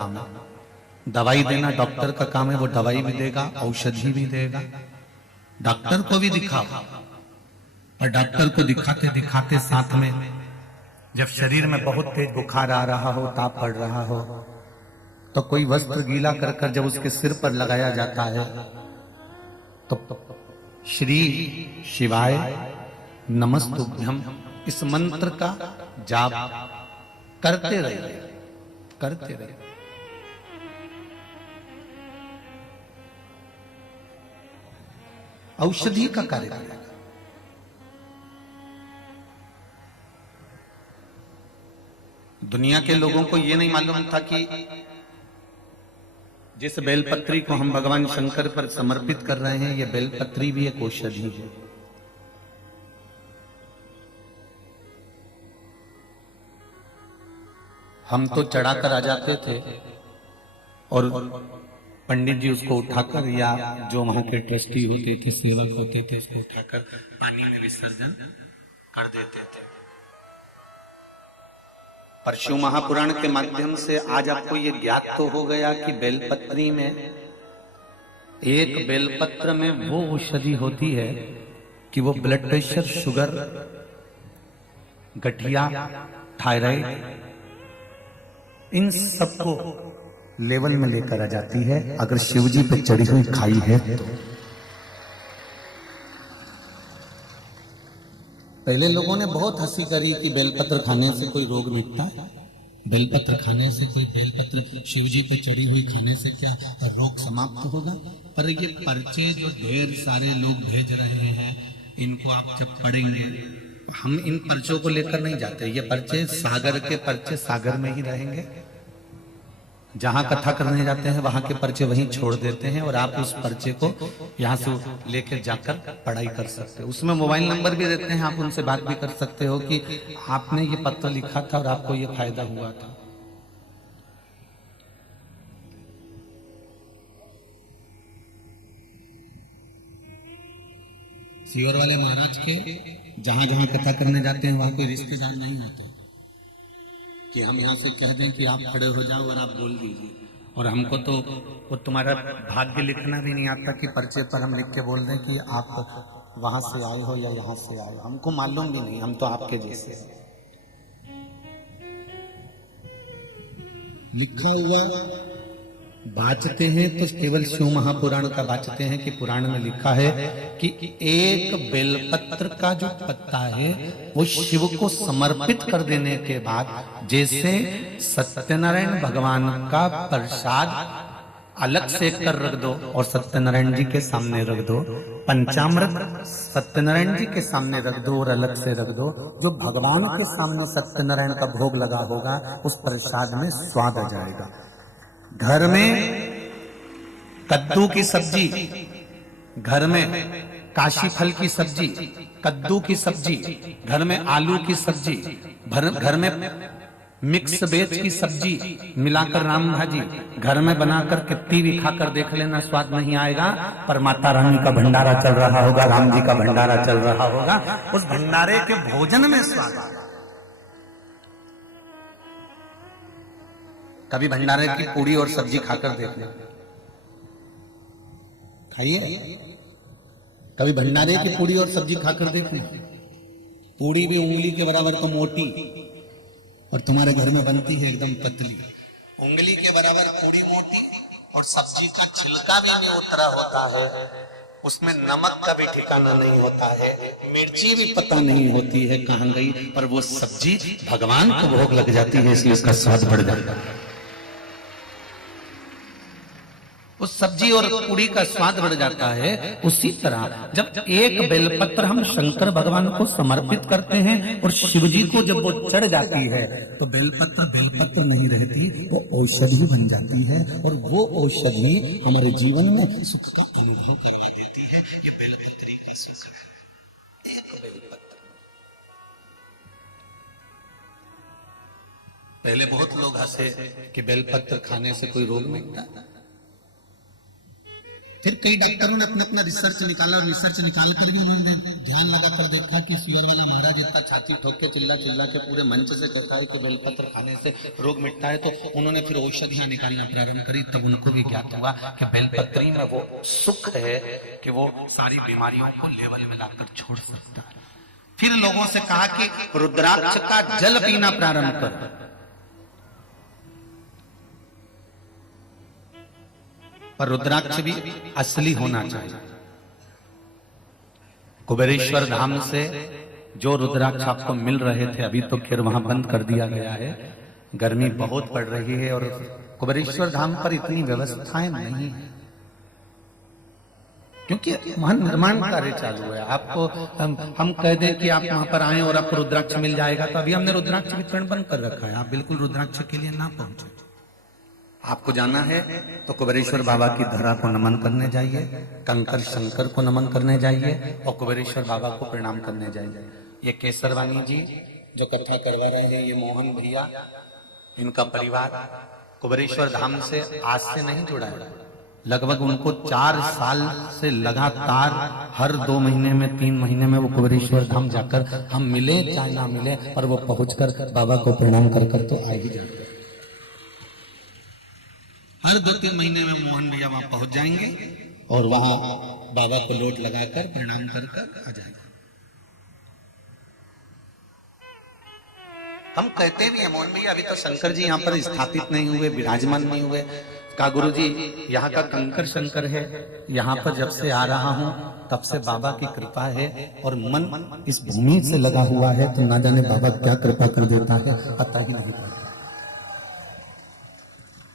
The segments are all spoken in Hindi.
काम है। दवाई देना डॉक्टर का काम है, वो दवाई भी देगा, औषधि भी देगा। डॉक्टर को भी दिखाओ, और डॉक्टर को दिखाते दिखाते साथ में जब शरीर में बहुत तेज बुखार आ रहा हो, ताप पड़ रहा हो, तो कोई वस्त्र गीला कर कर जब उसके सिर पर लगाया जाता है तो श्री शिवाय नमस्तुभ्यम इस मंत्र का जाप करते रहिए, करते रहिए। औषधि का कार्य करेगा। दुनिया के लोगों को यह नहीं मालूम था कि जिस बेलपत्री को हम भगवान शंकर पर समर्पित कर रहे हैं, यह बेलपत्री भी एक औषधि है। हम तो चढ़ाकर आ जाते थे और पंडित जी उसको उठाकर, या जो वहां के ट्रस्टी होते थे, सेवक होते थे, उसको उठाकर पानी में विसर्जन कर देते थे। पर शिव महापुराण के माध्यम से आज आपको ये ज्ञात तो हो गया कि बेलपत्री में, एक बेलपत्र में वो औषधि होती है कि वो ब्लड प्रेशर, शुगर, गठिया, थायराइड, इन सबको लेवल में लेकर आ जाती है अगर शिवजी पे चढ़ी हुई खाई है तो। पहले लोगों ने बहुत हंसी करी कि बेलपत्र खाने से कोई रोग मिटता है, बेलपत्र खाने से कोई, बेलपत्र शिवजी पे चढ़ी हुई खाने से क्या रोग समाप्त होगा। पर ये पर्चे जो ढेर सारे लोग भेज रहे हैं, इनको आप जब पढ़ेंगे, हम इन पर्चों को लेकर नहीं जाते। ये पर्चे सागर के पर्चे सागर में ही रहेंगे, जहां कथा करने जाते हैं वहां के पर्चे वहीं छोड़ देते हैं, और आप उस पर्चे को यहाँ से लेकर जाकर पढ़ाई कर सकते हो। उसमें मोबाइल नंबर भी देते हैं, आप उनसे बात भी कर सकते हो कि आपने ये पत्र लिखा था और आपको ये फायदा हुआ था। सीवर वाले महाराज के जहां जहां कथा करने जाते हैं वहां कोई रिश्तेदार नहीं होते कि हम यहाँ से कह दें कि आप खड़े हो जाओ और आप बोल दीजिए। और हमको तो वो तुम्हारा भाग्य लिखना भी नहीं आता कि पर्चे पर हम लिख के बोल दें कि आप वहां से आए हो या यहाँ से आए हो, हमको मालूम भी नहीं, हम तो आपके जैसे हैं। लिखा हुआ बाचते हैं तो केवल शिव महापुराण का बाचते हैं कि पुराण में लिखा है कि एक बेलपत्र का जो पत्ता है वो शिव को समर्पित कर देने के बाद, जैसे सत्यनारायण भगवान का प्रसाद अलग से कर रख दो और सत्यनारायण जी के सामने रख दो, पंचामृत सत्यनारायण जी के सामने रख दो और अलग से रख दो, जो भगवान के सामने सत्यनारायण का भोग लगा होगा उस प्रसाद में स्वाद आ जाएगा। घर में कद्दू की सब्जी, घर में काशी फल की सब्जी, कद्दू की सब्जी, घर में आलू की सब्जी, घर में मिक्स वेज की सब्जी मिलाकर राम भाजी घर में बनाकर कितनी भी खाकर देख लेना, स्वाद नहीं आएगा। पर माता रानी का भंडारा चल रहा होगा, राम जी का भंडारा चल रहा होगा, उस भंडारे के भोजन में स्वाद आएगा। कभी भंडारे की पूड़ी और सब्जी खाकर देख लें, खाइए। कभी भंडारे की पूड़ी और सब्जी खाकर देख लें। पूड़ी भी उंगली के बराबर तो मोटी, और तुम्हारे घर में बनती है एकदम पतली। उंगली के बराबर पूड़ी मोटी, और सब्जी का छिलका भी नहीं उतरा होता है, उसमें नमक का भी ठिकाना नहीं होता है, मिर्ची भी पता नहीं होती है कहां गई, पर वो सब्जी भगवान को भोग लग जाती है, इसलिए उसका स्वाद बढ़ जाता है। उस सब्जी और पूड़ी का स्वाद बढ़ जाता है। उसी तरह जब एक बेलपत्र हम शंकर भगवान को समर्पित करते हैं और शिव जी को जब वो चढ़ जाती है, तो बेलपत्र बेलपत्र नहीं रहती, वो औषधि बन जाती है, और वो औषधि हमारे जीवन में सुख का अनुभव करवा देती है। ये बेलपत्री का सुख है, एक बेलपत्र। पहले बहुत लोग हंसे कि बेलपत्र खाने से कोई रोग मिटता, फिर कई डॉक्टरों ने अपना अपना रिसर्च निकाला और रिसर्च निकाल कर भी उन्होंने ध्यान लगाकर देखा कि सीयर वाला महाराज इतना छाती ठोक के चिल्ला चिल्ला के पूरे मंच से कहता है कि बेलपत्र खाने से रोग मिटता है, तो उन्होंने फिर औषधियां निकालना प्रारंभ करी। तब उनको भी ज्ञात हुआ कि बेलपत्री में वो सुख है कि वो सारी बीमारियों को लेवल में लाकर छोड़ सकता है। फिर लोगों से कहा कि रुद्राक्ष का जल पीना प्रारंभ कर, पर रुद्राक्ष भी असली होना चाहिए। कुबेरेश्वर धाम से जो रुद्राक्ष आपको मिल रहे थे अभी तो खैर वहां बंद कर दिया गया है, गर्मी बहुत पड़ रही है और कुबेरेश्वर धाम पर इतनी व्यवस्थाएं नहीं है क्योंकि वहां निर्माण कार्य चालू है। आपको हम कह दें कि आप वहां पर आए और आपको रुद्राक्ष मिल जाएगा, तो अभी हमने रुद्राक्ष वितरण बंद कर रखा है। आप बिल्कुल रुद्राक्ष के लिए ना पहुंचे। आपको जाना है तो कुबेरेश्वर बाबा की धरा को नमन करने जाइए, कंकर शंकर को नमन करने जाइए और कुबेरेश्वर बाबा को प्रणाम करने जाइए। ये केसरवानी जी जो कथा करवा रहे हैं, ये मोहन भैया, इनका परिवार कुबेरेश्वर धाम से आज से नहीं जुड़ा है। लगभग उनको 4 साल से लगातार हर 2 महीने में 3 महीने में वो कुबेरेश्वर धाम जाकर, हम मिले चाहे ना मिले, और वो पहुंचकर बाबा को प्रणाम कर तो आ ही जाते। हर 2-3 महीने में मोहन भैया वहां पहुंच जाएंगे और वहां बाबा को लोट लगाकर प्रणाम कर आ जाएंगे। हम कहते भी हैं मोहन भैया अभी तो शंकर जी यहाँ पर स्थापित नहीं हुए, विराजमान नहीं हुए। का गुरु जी यहाँ का कंकर शंकर है, यहाँ पर जब से आ रहा हूँ तब से बाबा की कृपा है और मन इस भूमि से लगा हुआ है, तो ना जाने बाबा क्या कृपा कर देता है पता ही नहीं पड़ता।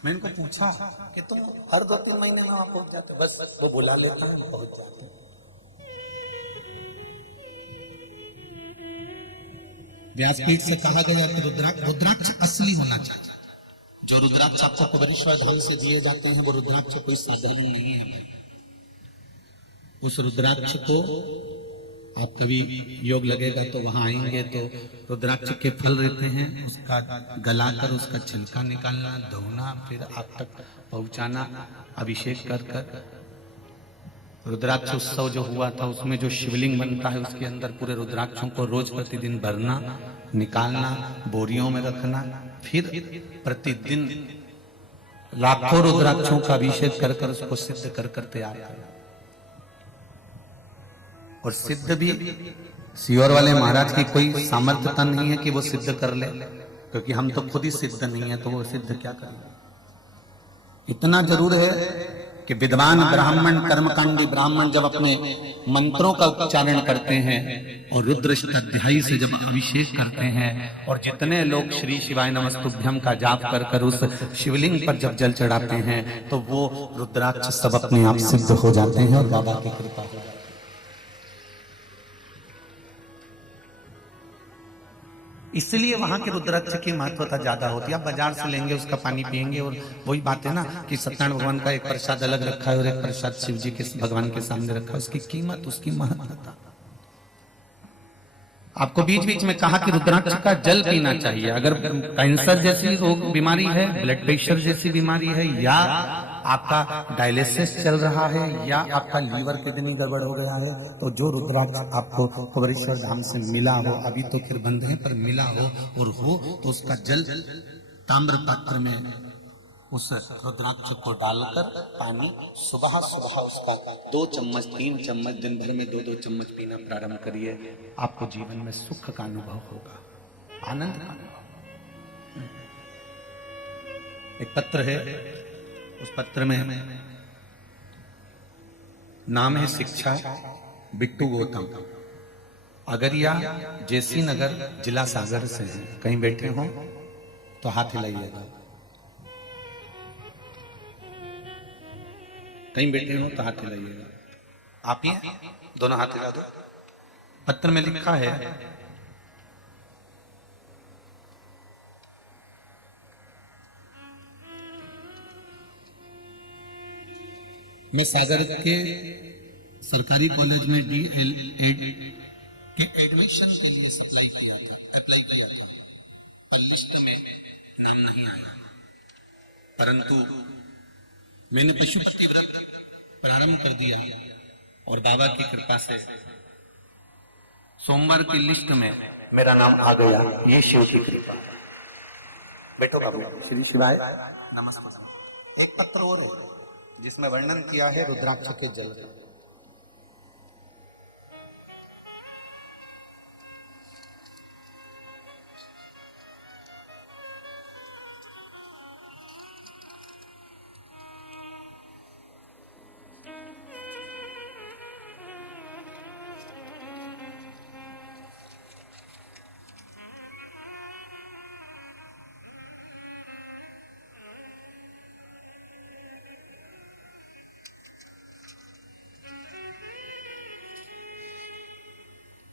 मैं इनको पूछा कि तुम हर 2-3 महीने में वहां पहुंच जाते? बस वो बुला लेता है, पहुंच जाते। व्यासपीठ से कहा गया कि रुद्राक्ष असली होना चाहिए। जो रुद्राक्ष आपको कुबेरेश्वर धाम से दिए जाते हैं वो रुद्राक्ष कोई साधारण नहीं है भाई। उस रुद्राक्ष को आप कभी योग लगेगा तो वहां आएंगे तो रुद्राक्ष के फल रहते हैं, उसका गलाकर उसका छिलका निकालना, धोना, फिर आप तक पहुंचाना, अभिषेक कर कर। रुद्राक्ष उत्सव जो हुआ था उसमें जो शिवलिंग बनता है उसके अंदर पूरे रुद्राक्षों को रोज प्रतिदिन भरना, निकालना, बोरियों में रखना, फिर प्रतिदिन लाखों रुद्राक्षों का अभिषेक कर कर उसको सिद्ध कर कर तैयार करना। और सिद्ध भी सियोर वाले महाराज की कोई सामर्थ्यता नहीं है कि वो सिद्ध कर ले, क्योंकि हम तो खुद ही सिद्ध नहीं है, तो वो सिद्ध क्या करेंगे। इतना जरूर है कि विद्वान ब्राह्मण, कर्मकांडी ब्राह्मण जब अपने मंत्रों का उच्चारण करते हैं और रुद्राष्टाध्यायी से जब अभिषेक करते हैं और जितने लोग श्री शिवाय नमस्तुभ्यम का जाप कर कर उस शिवलिंग पर जब जल चढ़ाते हैं तो वो रुद्राक्ष सब अपने आप सिद्ध हो जाते हैं और बाबा की कृपा हो जाती है। इसलिए वहां के रुद्राक्ष की महत्वता ज्यादा होती है। आप बाजार से लेंगे उसका पानी पिएंगे और वही बात है ना कि सत्यनारायण भगवान का एक प्रसाद अलग रखा है और एक प्रसाद शिव जी के भगवान के सामने रखा है, उसकी कीमत, उसकी महत्वता। आपको बीच बीच में कहा कि रुद्राक्ष का जल पीना चाहिए। अगर कैंसर जैसी रोग बीमारी है, ब्लड प्रेशर जैसी बीमारी है, या आपका डायलिसिस चल रहा है, या आपका लीवर किडनी गड़बड़ हो गया है, तो जो रुद्राक्ष आपको कुबेरेश्वर धाम से मिला हो, अभी तो फिर बंद है पर मिला हो और हो तो उसका जल ताम्र पात्र में उस रुद्राक्ष को डालकर पानी सुबह सुबह उसका 2 चम्मच 3 चम्मच दिन भर में 2-2 चम्मच पीना प्रारंभ करिए। आपको जीवन में सुख का अनुभव होगा, आनंद का अनुभव। एक पत्र है, उस पत्र में नाम है शिक्षा, बिट्टू गौतम, अगरिया जेसी नगर जिला सागर से है। कहीं बैठे हो तो हाथ हिलाइएगा, कहीं बैठे हो तो हाथ हिलाइएगा। आप ही दोनों हाथ हिला दो। पत्र में लिखा है, मैं सागर के सरकारी कॉलेज में DL.Ed के एडमिशन के लिए अप्लाई किया था, पर लिस्ट में नाम नहीं आया। परंतु मैंने प्रारंभ कर दिया और बाबा की कृपा से सोमवार की लिस्ट में मेरा नाम आ गया। ये शिव की कृपा। बैठो बाबू। श्री शिवाय नमस्कार। एक पत्र और जिसमें वर्णन किया है रुद्राक्ष के जल का।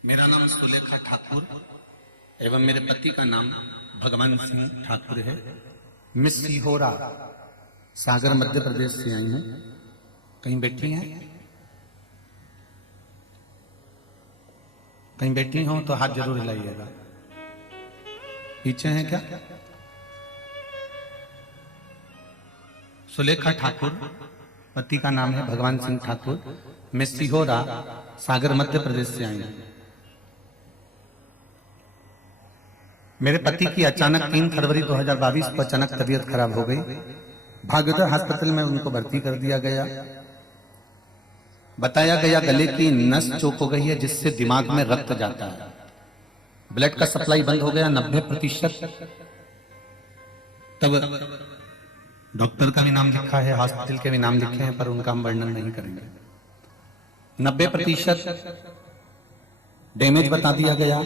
मेरा नाम सुलेखा ठाकुर एवं मेरे पति का नाम भगवान सिंह ठाकुर है। मिस सीहोरा सागर मध्य प्रदेश से आई हूं। कहीं बैठी हैं? कहीं बैठी हो तो हाथ जरूर हिलाइएगा। पीछे हैं क्या? सुलेखा ठाकुर, पति का नाम है भगवान सिंह ठाकुर। मैं सीहोरा सागर मध्य प्रदेश से आई हूं। मेरे पति की अचानक 3 फरवरी 2022 को अचानक तबीयत खराब हो गई। भागवतर हॉस्पिटल में उनको भर्ती कर दिया गया। बताया गया गले की नस चौक हो गई है जिससे दिमाग में रक्त जाता है। ब्लड का सप्लाई बंद हो गया 90%। तब डॉक्टर का भी नाम लिखा है, हॉस्पिटल के भी नाम लिखे हैं, पर उनका हम वर्णन नहीं करेंगे। 90% डैमेज बता दिया गया।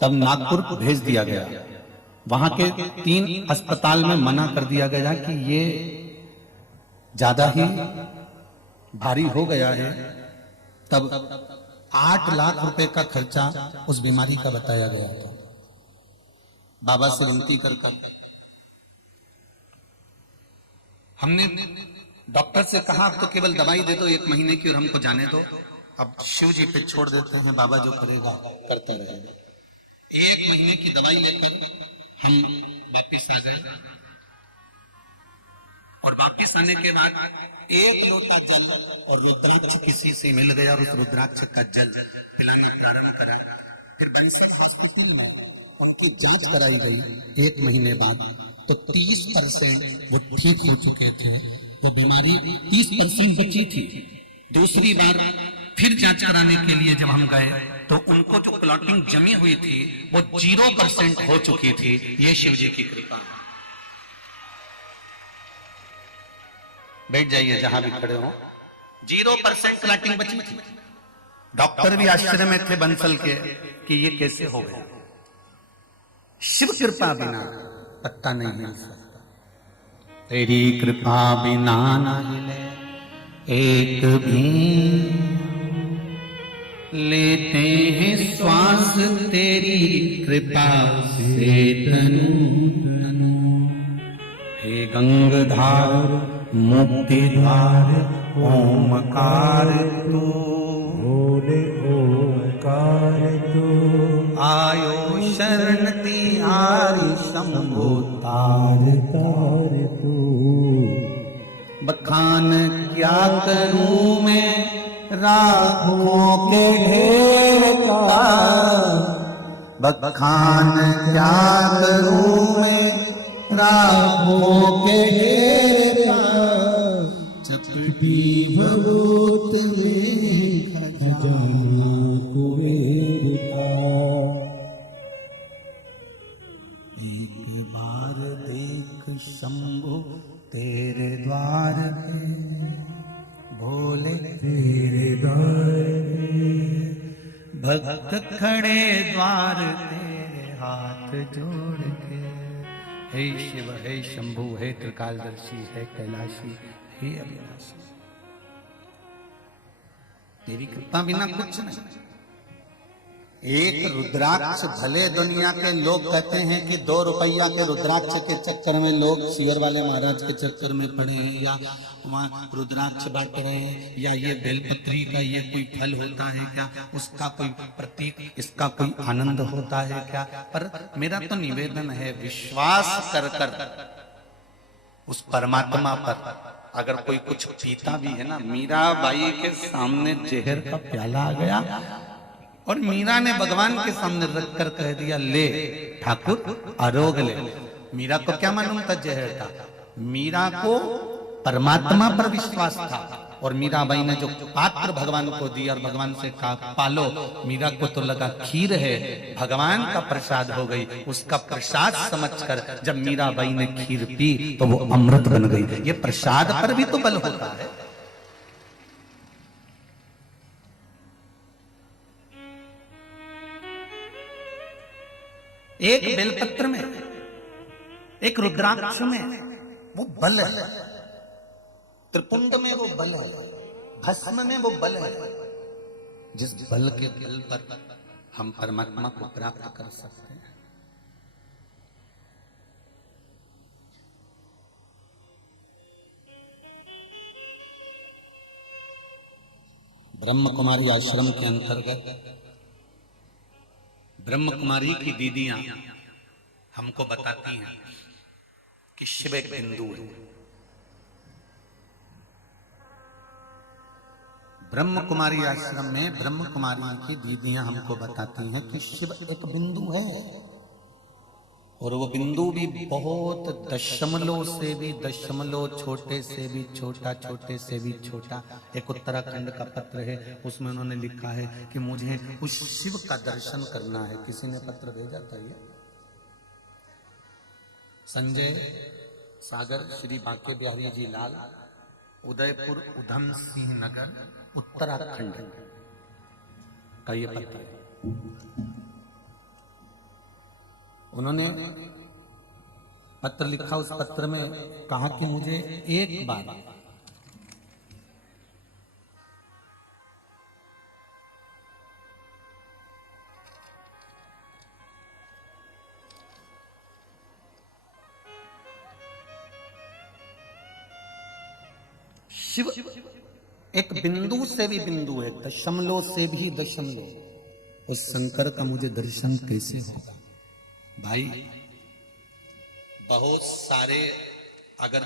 तब नागपुर भेज दिया गया। वहां के 3 अस्पताल में मना कर दिया गया कि ये ज्यादा ही भारी हो गया है। तब 8 लाख रुपए का खर्चा उस बीमारी का बताया गया था। बाबा से विनती कर हमने डॉक्टर से कहा तो केवल दवाई दे दो 1 महीने की और हमको जाने दो। अब शिव जी पे छोड़ देते हैं, बाबा जो करेगा करता रहेगा। 1 महीने की दवाई लेकर हम वापस आ गए और वापस आने के बाद 1 लोटा जल और रुद्राक्ष किसी से मिल गया और उस रुद्राक्ष का जल पिलाना प्रारंभ करा। फिर बंसल हॉस्पिटल में उनकी जांच कराई गई 1 महीने बाद, तो 30% वो ठीक हो चुके थे। वो बीमारी 30% बची थी। दूसरी बार फिर जांच कराने के लिए जब हम गए तो उनको जो क्लॉटिंग जमी हुई थी वो 0% हो चुकी थी। ये शिव जी की कृपा। बैठ जाइए जहां भी खड़े हो। 0% क्लॉटिंग बची थी। डॉक्टर भी आश्चर्य में थे बंसल के कि ये कैसे हो गया। शिव कृपा बिना पत्ता नहीं हिल सकता। तेरी कृपा बिना न हिले एक भी। लेते हैं श्वास तेरी कृपा से तनु तनु। हे गंगाधार मुक्ति द्वार ओमकार तू। बोले ओमकार तू। आयो शरण तिहारी शंभो तार तार तू। बखान क्या करूं मैं राखों के ढेर का। बखान क्या करूं मैं राखों के ढेर का। चपटी भभूत में खजाना कुबेर का। एक बार देख शंभु तेरे द्वार पे। भोले तेरे द्वार भक्त खड़े द्वार तेरे हाथ जोड़ के। हे शिव हे शंभु हे त्रिकालदर्शी हे कैलाशी हे अविनाशी। तेरी कृपा बिना कुछ नहीं। एक रुद्राक्ष, भले दुनिया के लोग कहते हैं कि 2 रुपया के रुद्राक्ष के चक्कर में लोग शेयर वाले महाराज के चक्कर में पड़े हैं, या वहाँ रुद्राक्ष बांट रहे हैं, या ये बेलपत्री का ये कोई फल होता है क्या, उसका कोई प्रतीक, इसका कोई आनंद होता है क्या। पर मेरा तो निवेदन है, विश्वास कर कर उस परमात्मा पर अगर कोई कुछ पीता भी है ना, मीराबाई के सामने जहर का प्याला आ गया और मीरा ने भगवान के सामने रखकर कह दिया, ले ठाकुर आरोग ले। मीरा को क्या मालूम था जहर था? मीरा को परमात्मा पर विश्वास था और मीराबाई ने जो पात्र भगवान को दिया और भगवान से कहा पालो, मीरा को तो लगा खीर है, भगवान का प्रसाद हो गई। उसका प्रसाद समझकर जब मीराबाई ने खीर पी तो वो अमृत बन गई। ये प्रसाद पर भी तो बल होता है। एक बेलपत्र में, एक रुद्राक्ष में वो बल है, त्रिपुंड में वो बल है, भस्म में वो बल है, जिस बल के बल पर हम परमात्मा को प्राप्त कर सकते हैं। ब्रह्म कुमारी आश्रम के अंतर्गत ब्रह्म कुमारी की दीदियां हमको बताती हैं कि शिव एक बिंदु है। ब्रह्म कुमारी आश्रम में ब्रह्म कुमारी की दीदियां हमको बताती हैं कि शिव एक बिंदु है और वो बिंदु भी बहुत दशमलव से भी दशमलव, छोटे से भी छोटा, छोटे से भी छोटा। एक उत्तराखंड का पत्र है, उसमें उन्होंने लिखा है कि मुझे उस शिव का दर्शन करना है। किसी ने पत्र भेजा था ये, संजय सागर श्री बांके बिहारी जी लाल, उदयपुर उधम सिंह नगर, उत्तराखंड का ये पत्र है। उन्होंने पत्र लिखा, उस पत्र में कहा कि मुझे एक बार शिव एक बिंदु से भी बिंदु है, दशमलव से भी दशमलव, उस शंकर का मुझे दर्शन कैसे होगा? भाई बहुत सारे अगर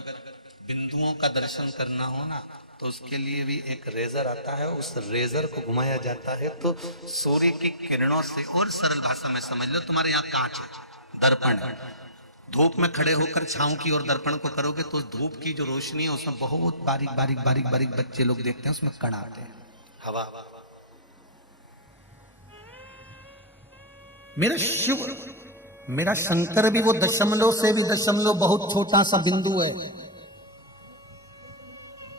बिंदुओं का दर्शन करना हो ना तो उसके लिए भी एक रेजर आता है, उस रेजर को घुमाया जाता है तो सूर्य की किरणों से, और सरल भाषा में समझ लो, तुम्हारे यहाँ कांच है, दर्पण है, धूप में खड़े होकर छांव की और दर्पण को करोगे तो धूप की जो रोशनी है उसमें बहुत बारीक बारीक बारीक बारीक बच्चे लोग देखते हैं, उसमें कण आते हैं, हवा। मेरा शिव, मेरा शंकर भी वो दशमलव से भी दशमलव बहुत छोटा सा बिंदु है।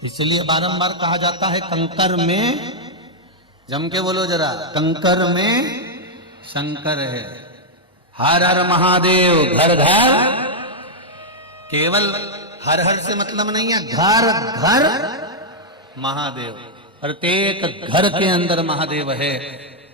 इसलिए बारंबार कहा जाता है कंकर में, जम के बोलो जरा, कंकर में शंकर है। हर हर महादेव, घर घर, केवल हर हर से मतलब नहीं है, घर घर महादेव, प्रत्येक घर के अंदर महादेव है।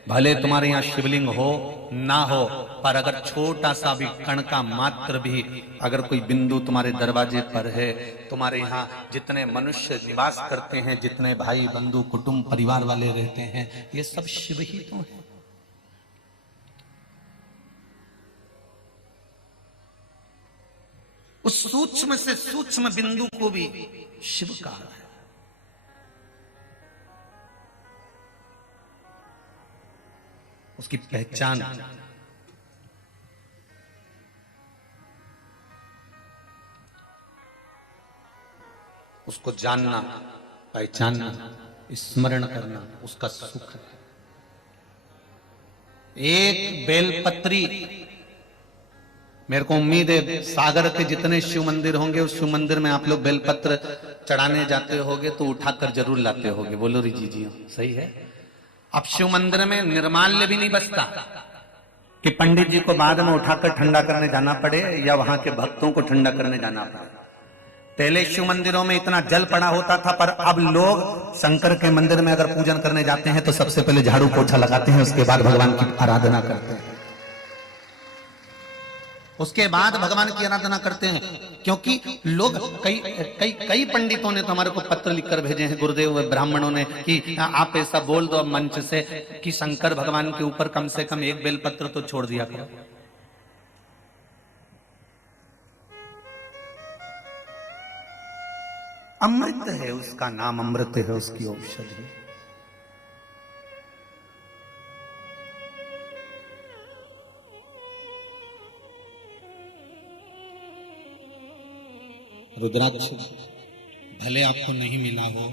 भले तुम्हारे यहाँ शिवलिंग हो ना हो, पर अगर छोटा सा भी कण का मात्र भी अगर कोई बिंदु तुम्हारे दरवाजे पर है, तुम्हारे यहाँ जितने मनुष्य निवास करते हैं, जितने भाई बंधु कुटुंब परिवार वाले रहते हैं, ये सब शिव ही तो है। उस सूक्ष्म से सूक्ष्म बिंदु को भी शिव कहा है। उसकी पहचान, उसको जानना, पहचानना, स्मरण करना, उसका सुख है। एक बेलपत्री, मेरे को उम्मीद है सागर के जितने शिव मंदिर होंगे उस शिव मंदिर में आप लोग बेलपत्र चढ़ाने जाते होगे तो उठाकर जरूर लाते होगे। बोलो री जी, सही है। अब शिव मंदिर में निर्माल्य भी नहीं बचता कि पंडित जी को बाद में उठाकर ठंडा करने जाना पड़े या वहां के भक्तों को ठंडा करने जाना पड़े। पहले शिव मंदिरों में इतना जल पड़ा होता था, पर अब लोग शंकर के मंदिर में अगर पूजन करने जाते हैं तो सबसे पहले झाड़ू पोछा लगाते हैं, उसके बाद भगवान की आराधना करते हैं, उसके बाद भगवान की आराधना करते हैं। क्योंकि लोग कई पंडितों ने तो हमारे को पत्र लिखकर भेजे हैं, गुरुदेव ब्राह्मणों ने, कि आप ऐसा बोल दो अब मंच से कि शंकर भगवान के ऊपर कम से कम एक बेलपत्र तो छोड़ दिया करो। अमृत है उसका नाम, अमृत है उसकी औषधि। रुद्राक्ष भले आपको नहीं मिला हो,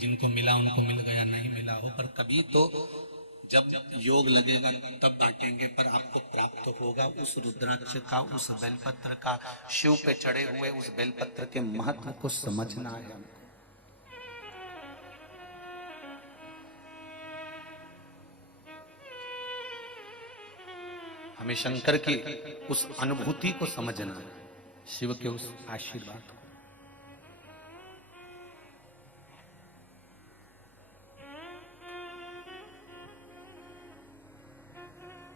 जिनको मिला उनको मिल गया, नहीं मिला हो, पर कभी तो जब योग लगेगा तब बांटेंगे, पर आपको प्राप्त होगा उस रुद्राक्ष का, उस बेलपत्र का, शिव पे चढ़े हुए उस बेलपत्र के महत्व को समझना है हमको। हमें शंकर की उस अनुभूति को समझना है, शिव के उस आशीर्वाद को।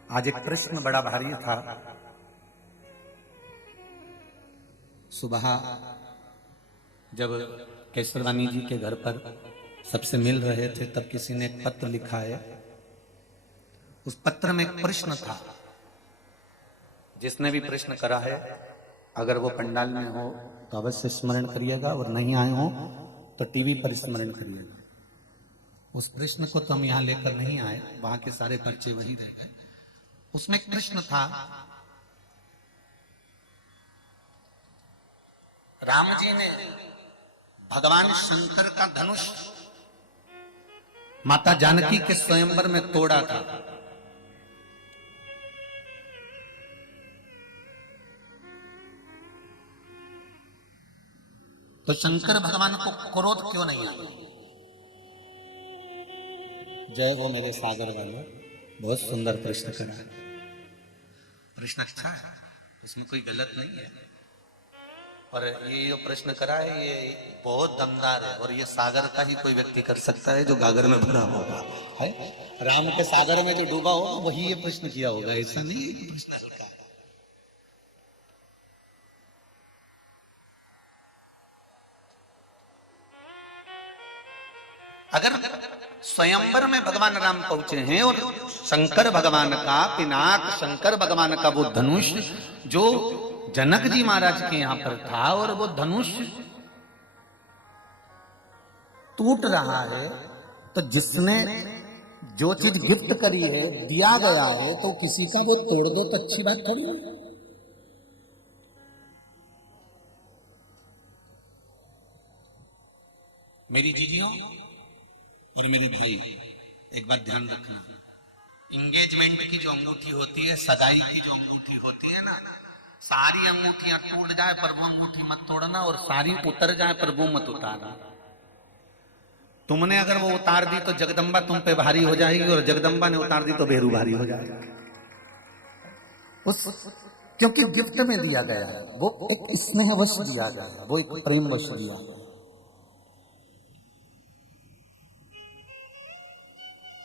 आज एक प्रश्न बड़ा भारी था। सुबह जब केसरवानी जी के घर पर सबसे मिल रहे थे तब किसी ने एक पत्र लिखा है। उस पत्र में एक प्रश्न था। जिसने भी प्रश्न करा है, अगर वो पंडाल में हो तो अवश्य स्मरण करिएगा, और नहीं आए हो तो टीवी पर स्मरण करिएगा। उस प्रश्न को तो हम यहां लेकर नहीं आए, वहां के सारे पर्चे वही रह गए। उसमें एक प्रश्न था, राम जी ने भगवान शंकर का धनुष माता जानकी के स्वयंवर में तोड़ा था, तो शंकर भगवान को क्रोध क्यों नहीं आया? जय हो मेरे सागर वालों, बहुत सुंदर प्रश्न करा। प्रश्न अच्छा है, उसमें कोई गलत नहीं है, और ये जो प्रश्न करा है ये बहुत दमदार है, और ये सागर का ही कोई व्यक्ति कर सकता है जो गागर में भरा होगा। है राम के सागर में जो डूबा होगा वही ये प्रश्न किया होगा, ऐसा नहीं है कि प्रश्न हल्का है। अगर स्वयंवर में भगवान राम पहुंचे हैं और शंकर भगवान का, पिनाक शंकर भगवान का वो धनुष जो जनक जी महाराज के यहां पर था, और वो धनुष टूट रहा है, तो जिसने जो चीज गिफ्ट करी है, दिया गया है, तो किसी का वो तोड़ दो तो अच्छी बात थोड़ी है। मेरी जीजियों और मेरे भाई, एक बात ध्यान रखना, इंगेजमेंट की जो अंगूठी होती है, सगाई की जो अंगूठी होती है ना, सारी अंगूठियां टूट जाए पर वो अंगूठी मत तोड़ना, और सारी उतर जाए पर वो मत उतारना। तुमने अगर वो उतार दी तो जगदम्बा तुम पे भारी हो जाएगी, और जगदम्बा ने उतार दी तो बेरू भारी हो जाएगा। क्योंकि गिफ्ट में दिया गया है, वो एक स्नेहवश दिया गया है, वो एक प्रेमवश दिया है।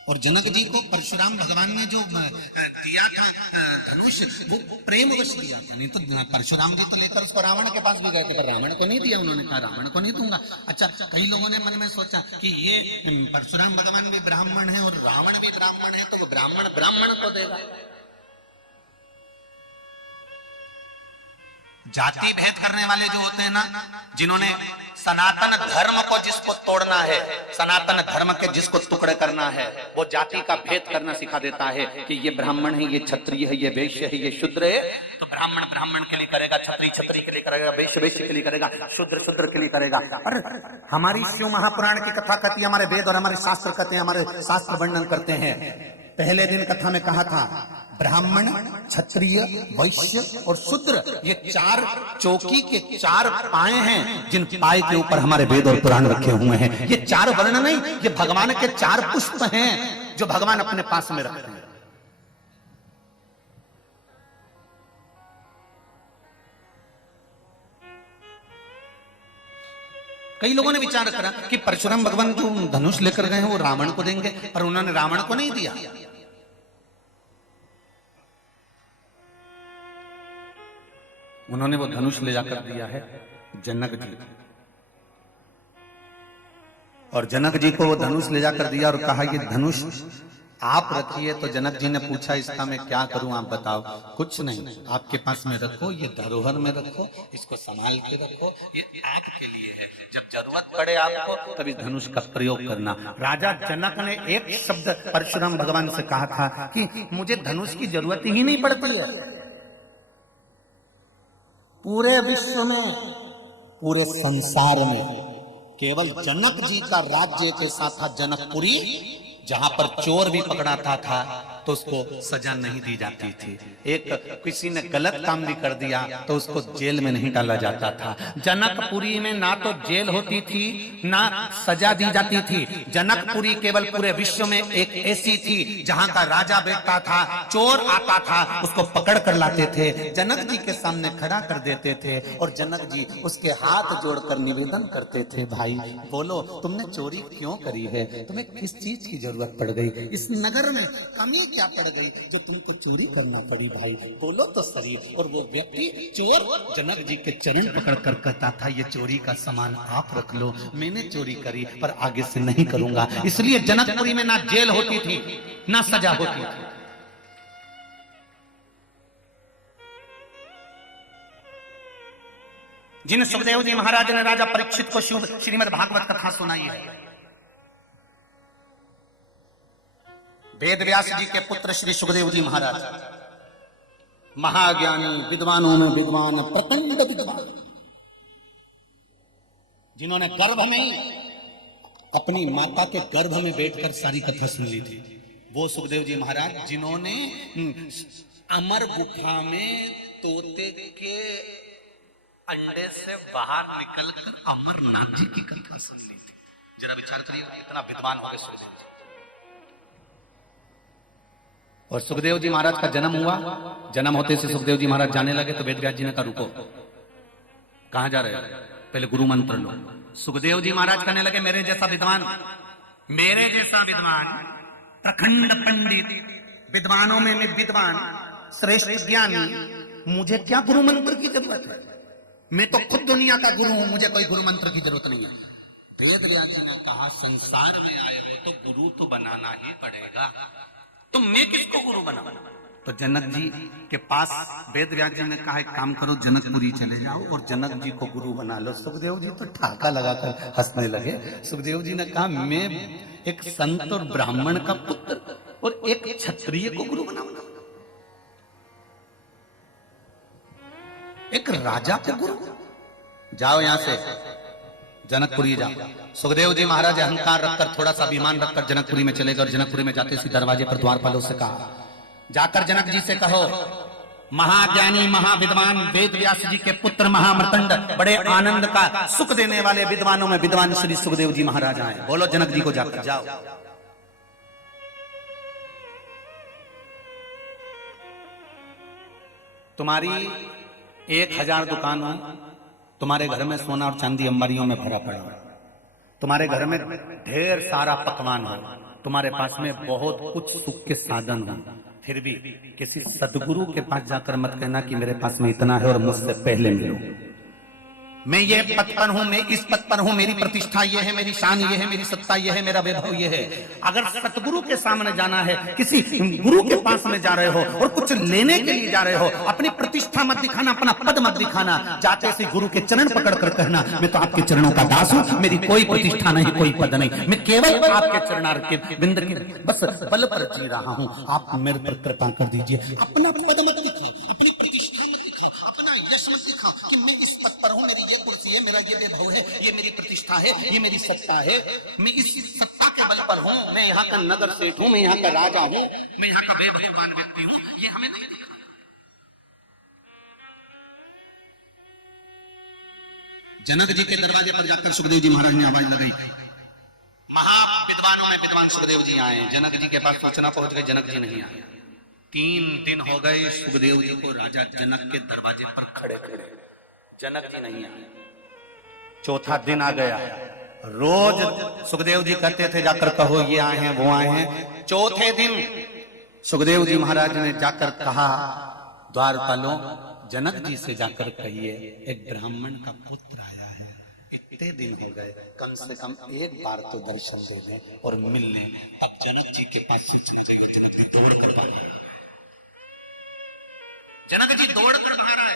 और जनक जी को परशुराम भगवान ने जो दिया था धनुष, वो प्रेमवश दिया था, नहीं तो परशुराम जी तो लेकर उसको रावण के पास भी गए थे, पर रावण को नहीं दिया। उन्होंने कहा रावण को नहीं दूंगा। अच्छा, कई लोगों ने मन में सोचा कि ये परशुराम भगवान भी ब्राह्मण है और रावण भी ब्राह्मण है, तो वो ब्राह्मण ब्राह्मण को देगा। जाति भेद करने वाले जो होते हैं ना, जिन्होंने सनातन धर्म को जिसको तोड़ना है, सनातन धर्म के जिसको टुकड़े करना है, वो जाति का भेद करना सिखा देता है कि ये ब्राह्मण है, ये क्षत्रिय है, ये वैश्य है, ये शूद्र है, तो ब्राह्मण ब्राह्मण के लिए करेगा, क्षत्रिय क्षत्रिय के लिए करेगा, वैश्य वैश्य के लिए करेगा, शूद्र शूद्र के लिए करेगा। और हमारी शिव महापुराण की कथा कहती है, हमारे वेद और हमारे शास्त्र कहते हैं, हमारे शास्त्र वर्णन करते हैं। पहले दिन कथा में कहा था, ब्राह्मण, क्षत्रिय, वैश्य और शूद्र, ये चार चौकी के चार पाए हैं, जिन पाए के ऊपर हमारे वेद और पुराण रखे हुए हैं। ये चार वर्ण नहीं, ये भगवान के चार पुष्प हैं जो भगवान अपने पास में रखते हैं। कई लोगों ने विचार करा कि परशुराम भगवान जो धनुष लेकर गए हैं वो रावण को देंगे, पर उन्होंने रावण को नहीं दिया। उन्होंने वो धनुष ले जाकर दिया है जनक जी, और जनक जी को वो धनुष ले जाकर दिया और कहा, ये धनुष आप रखिए। तो जनक जी ने पूछा इसका मैं क्या करूं, आप बताओ। कुछ नहीं, आपके पास में रखो, ये धरोहर में रखो, इसको संभाल के रखो, ये आपके लिए है। जब जरूरत पड़े आपको तब इस धनुष का प्रयोग करना। राजा जनक ने एक शब्द परशुराम भगवान से कहा था कि मुझे धनुष की जरूरत ही नहीं पड़ती है। पूरे विश्व में, पूरे संसार में केवल जनक जी का राज्य एक ऐसा था, जनकपुरी, जहां पर चोर भी पकड़ाता था तो उसको सजा नहीं दी जाती थी। एक किसी ने गलत काम भी कर दिया तो उसको जेल में नहीं डाला जाता था। जनकपुरी में ना तो जेल होती थी ना सजा दी जाती थी। जनकपुरी केवल पूरे विश्व में एक ऐसी थी जहां का राजा बैठता था, चोर आता था, उसको पकड़ कर लाते थे, जनक जी के सामने खड़ा कर देते थे और जनक जी उसके हाथ जोड़कर निवेदन करते थे, भाई बोलो तुमने चोरी क्यों करी है, तुम्हें किस चीज की जरूरत पड़ गई, इस नगर में कमी क्या पड़ गई जो तुमको चोरी करना पड़ी, भाई बोलो तो सही। और वो व्यक्ति चोर जनक जी के चरण पकड़ कर कहता था, ये चोरी का सामान आप रख लो, मैंने चोरी करी पर आगे से नहीं करूंगा। इसलिए जनकपुरी में ना जेल होती थी ना सजा होती थी। जिन सुखदेव जी महाराज ने राजा परीक्षित को श्रीमद् भागवत कथा सुनाई है, वेद व्यास जी के पुत्र श्री सुखदेव जी महाराज, महाज्ञानी, विद्वानों में विद्वान, प्रचंड विद्वान, जिन्होंने गर्भ में, अपनी माता के गर्भ में बैठकर सारी कथा सुन ली थी, वो सुखदेव जी महाराज जिन्होंने अमर गुफा में तोते के अंडे से बाहर निकलकर अमरनाथ जी की कथा सुन ली थी। जरा विचार करिए कितना विद्वान हो गए सुखदेव जी। और सुखदेव जी महाराज का जन्म हुआ, जन्म होते से सुखदेव जी महाराज जाने लगे तो वेदव्यास जी ने कहा रुको, कहां जा रहे हो, पहले गुरु मंत्र लो। सुखदेव जी महाराज कहने लगे, मेरे जैसा विद्वान, मेरे जैसा विद्वान, प्रखंड पंडित, विद्वानों में मैं विद्वान, श्रेष्ठ ज्ञानी, मुझे क्या गुरु मंत्र की जरूरत है, मैं तो खुद दुनिया का गुरु हूं, मुझे कोई गुरु मंत्र की जरूरत नहीं है। वेदव्यास जी ने कहा, संसार में आए हो तो गुरु तो बनाना ही पड़ेगा, तो मैं किसको गुरु बना। तो जनक जी के पास वेद व्यास जी ने कहा, एक काम करो, जनकपुरी चले जाओ और जनक जी को गुरु बना लो। सुखदेव जी तो ठाका लगाकर हंसने लगे। सुखदेव जी ने कहा, मैं एक संत और ब्राह्मण का पुत्र और एक क्षत्रिय को गुरु बनाऊंगा, एक राजा के गुरु, जाओ यहां से, जनकपुरी जाओ। सुखदेव जी महाराज अहंकार रखकर, थोड़ा सा अभिमान रखकर जनकपुरी में चले गए और जनकपुरी में जाते सी दरवाजे पर द्वारपालों से कहा, जाकर जनक जी से कहो, महाज्ञानी, महाविद्वान, वेद व्यास जी के पुत्र, महामर्तंड, बड़े आनंद का सुख देने वाले विद्वानों में विद्वान श्री सुखदेव जी महाराज आए, बोलो जनक जी को जाकर जाओ। तुम्हारी 1000 दुकान हो, तुम्हारे घर में सोना और चांदी अंबारियों में भरा पड़ा है, तुम्हारे घर में ढेर सारा पकवान हो, तुम्हारे पास में बहुत कुछ सुख के साधन हो, फिर भी किसी सदगुरु के पास जाकर मत कहना कि मेरे पास में इतना है और मुझसे पहले मिलो, मैं ये पद पर हूं, मैं इस पद पर हूं, मेरी प्रतिष्ठा ये है, मेरी शान ये है, मेरी सत्ता ये है, मेरा वैभव ये है। अगर सतगुरु के सामने जाना है, किसी गुरु के पास में जा रहे हो और कुछ लेने के लिए जा रहे हो, अपनी प्रतिष्ठा मत दिखाना, अपना पद मत दिखाना, जाते से गुरु के चरण पकड़ कर कहना, मैं तो आपके चरणों का दास हूं, मेरी कोई प्रतिष्ठा नहीं, कोई पद नहीं, मैं केवल आपके चरणार के बिंद के बस बल पर जी रहा हूं, आप मेरे पर कृपा कर दीजिए। अपना पद मत दिखाओ, अपनी प्रतिष्ठा मत दिखाओ, अपना यश मत दिखाओ कि मैं इस पद पर हूं, मेरी ये कुर्सी है, मेरा ये वैभव है, ये मेरी प्रतिष्ठा है, ये मेरी सत्ता है, मैं इस सत्ता के बल पर हूं, मैं यहाँ का नगर सेठ हूं, मैं यहाँ का राजा हूं, मैं यहाँ का वैभववान व्यक्ति हूं, ये हमें नहीं दिखाना। जनक जी के दरवाजे पर जाकर सुखदेव जी महाराज ने आवाज लगाई, महाविद्वानों में विद्वान सुखदेव जी आए। जनक जी के पास सूचना पहुंच गई, जनक जी नहीं आए। 3 दिन हो गए सुखदेव जी को राजा जनक के दरवाजे पर खड़े खड़े, जनक जी नहीं आए। 4था दिन आ गया, रोज सुखदेव जी कहते थे जाकर कहो ये आए हैं, वो आए हैं। 4थे दिन सुखदेव जी महाराज ने जाकर कहा, द्वारपालों जनक जी से जाकर कहिए एक ब्राह्मण का पुत्र आया है, कितने दिन हो गए, कम से कम एक बार तो दर्शन दे दें और मिल लें। अब जनक जी के पास से चले गए, जनक जी दौड़ कर बाहर, जनक जी दौड़ कर बाहर आए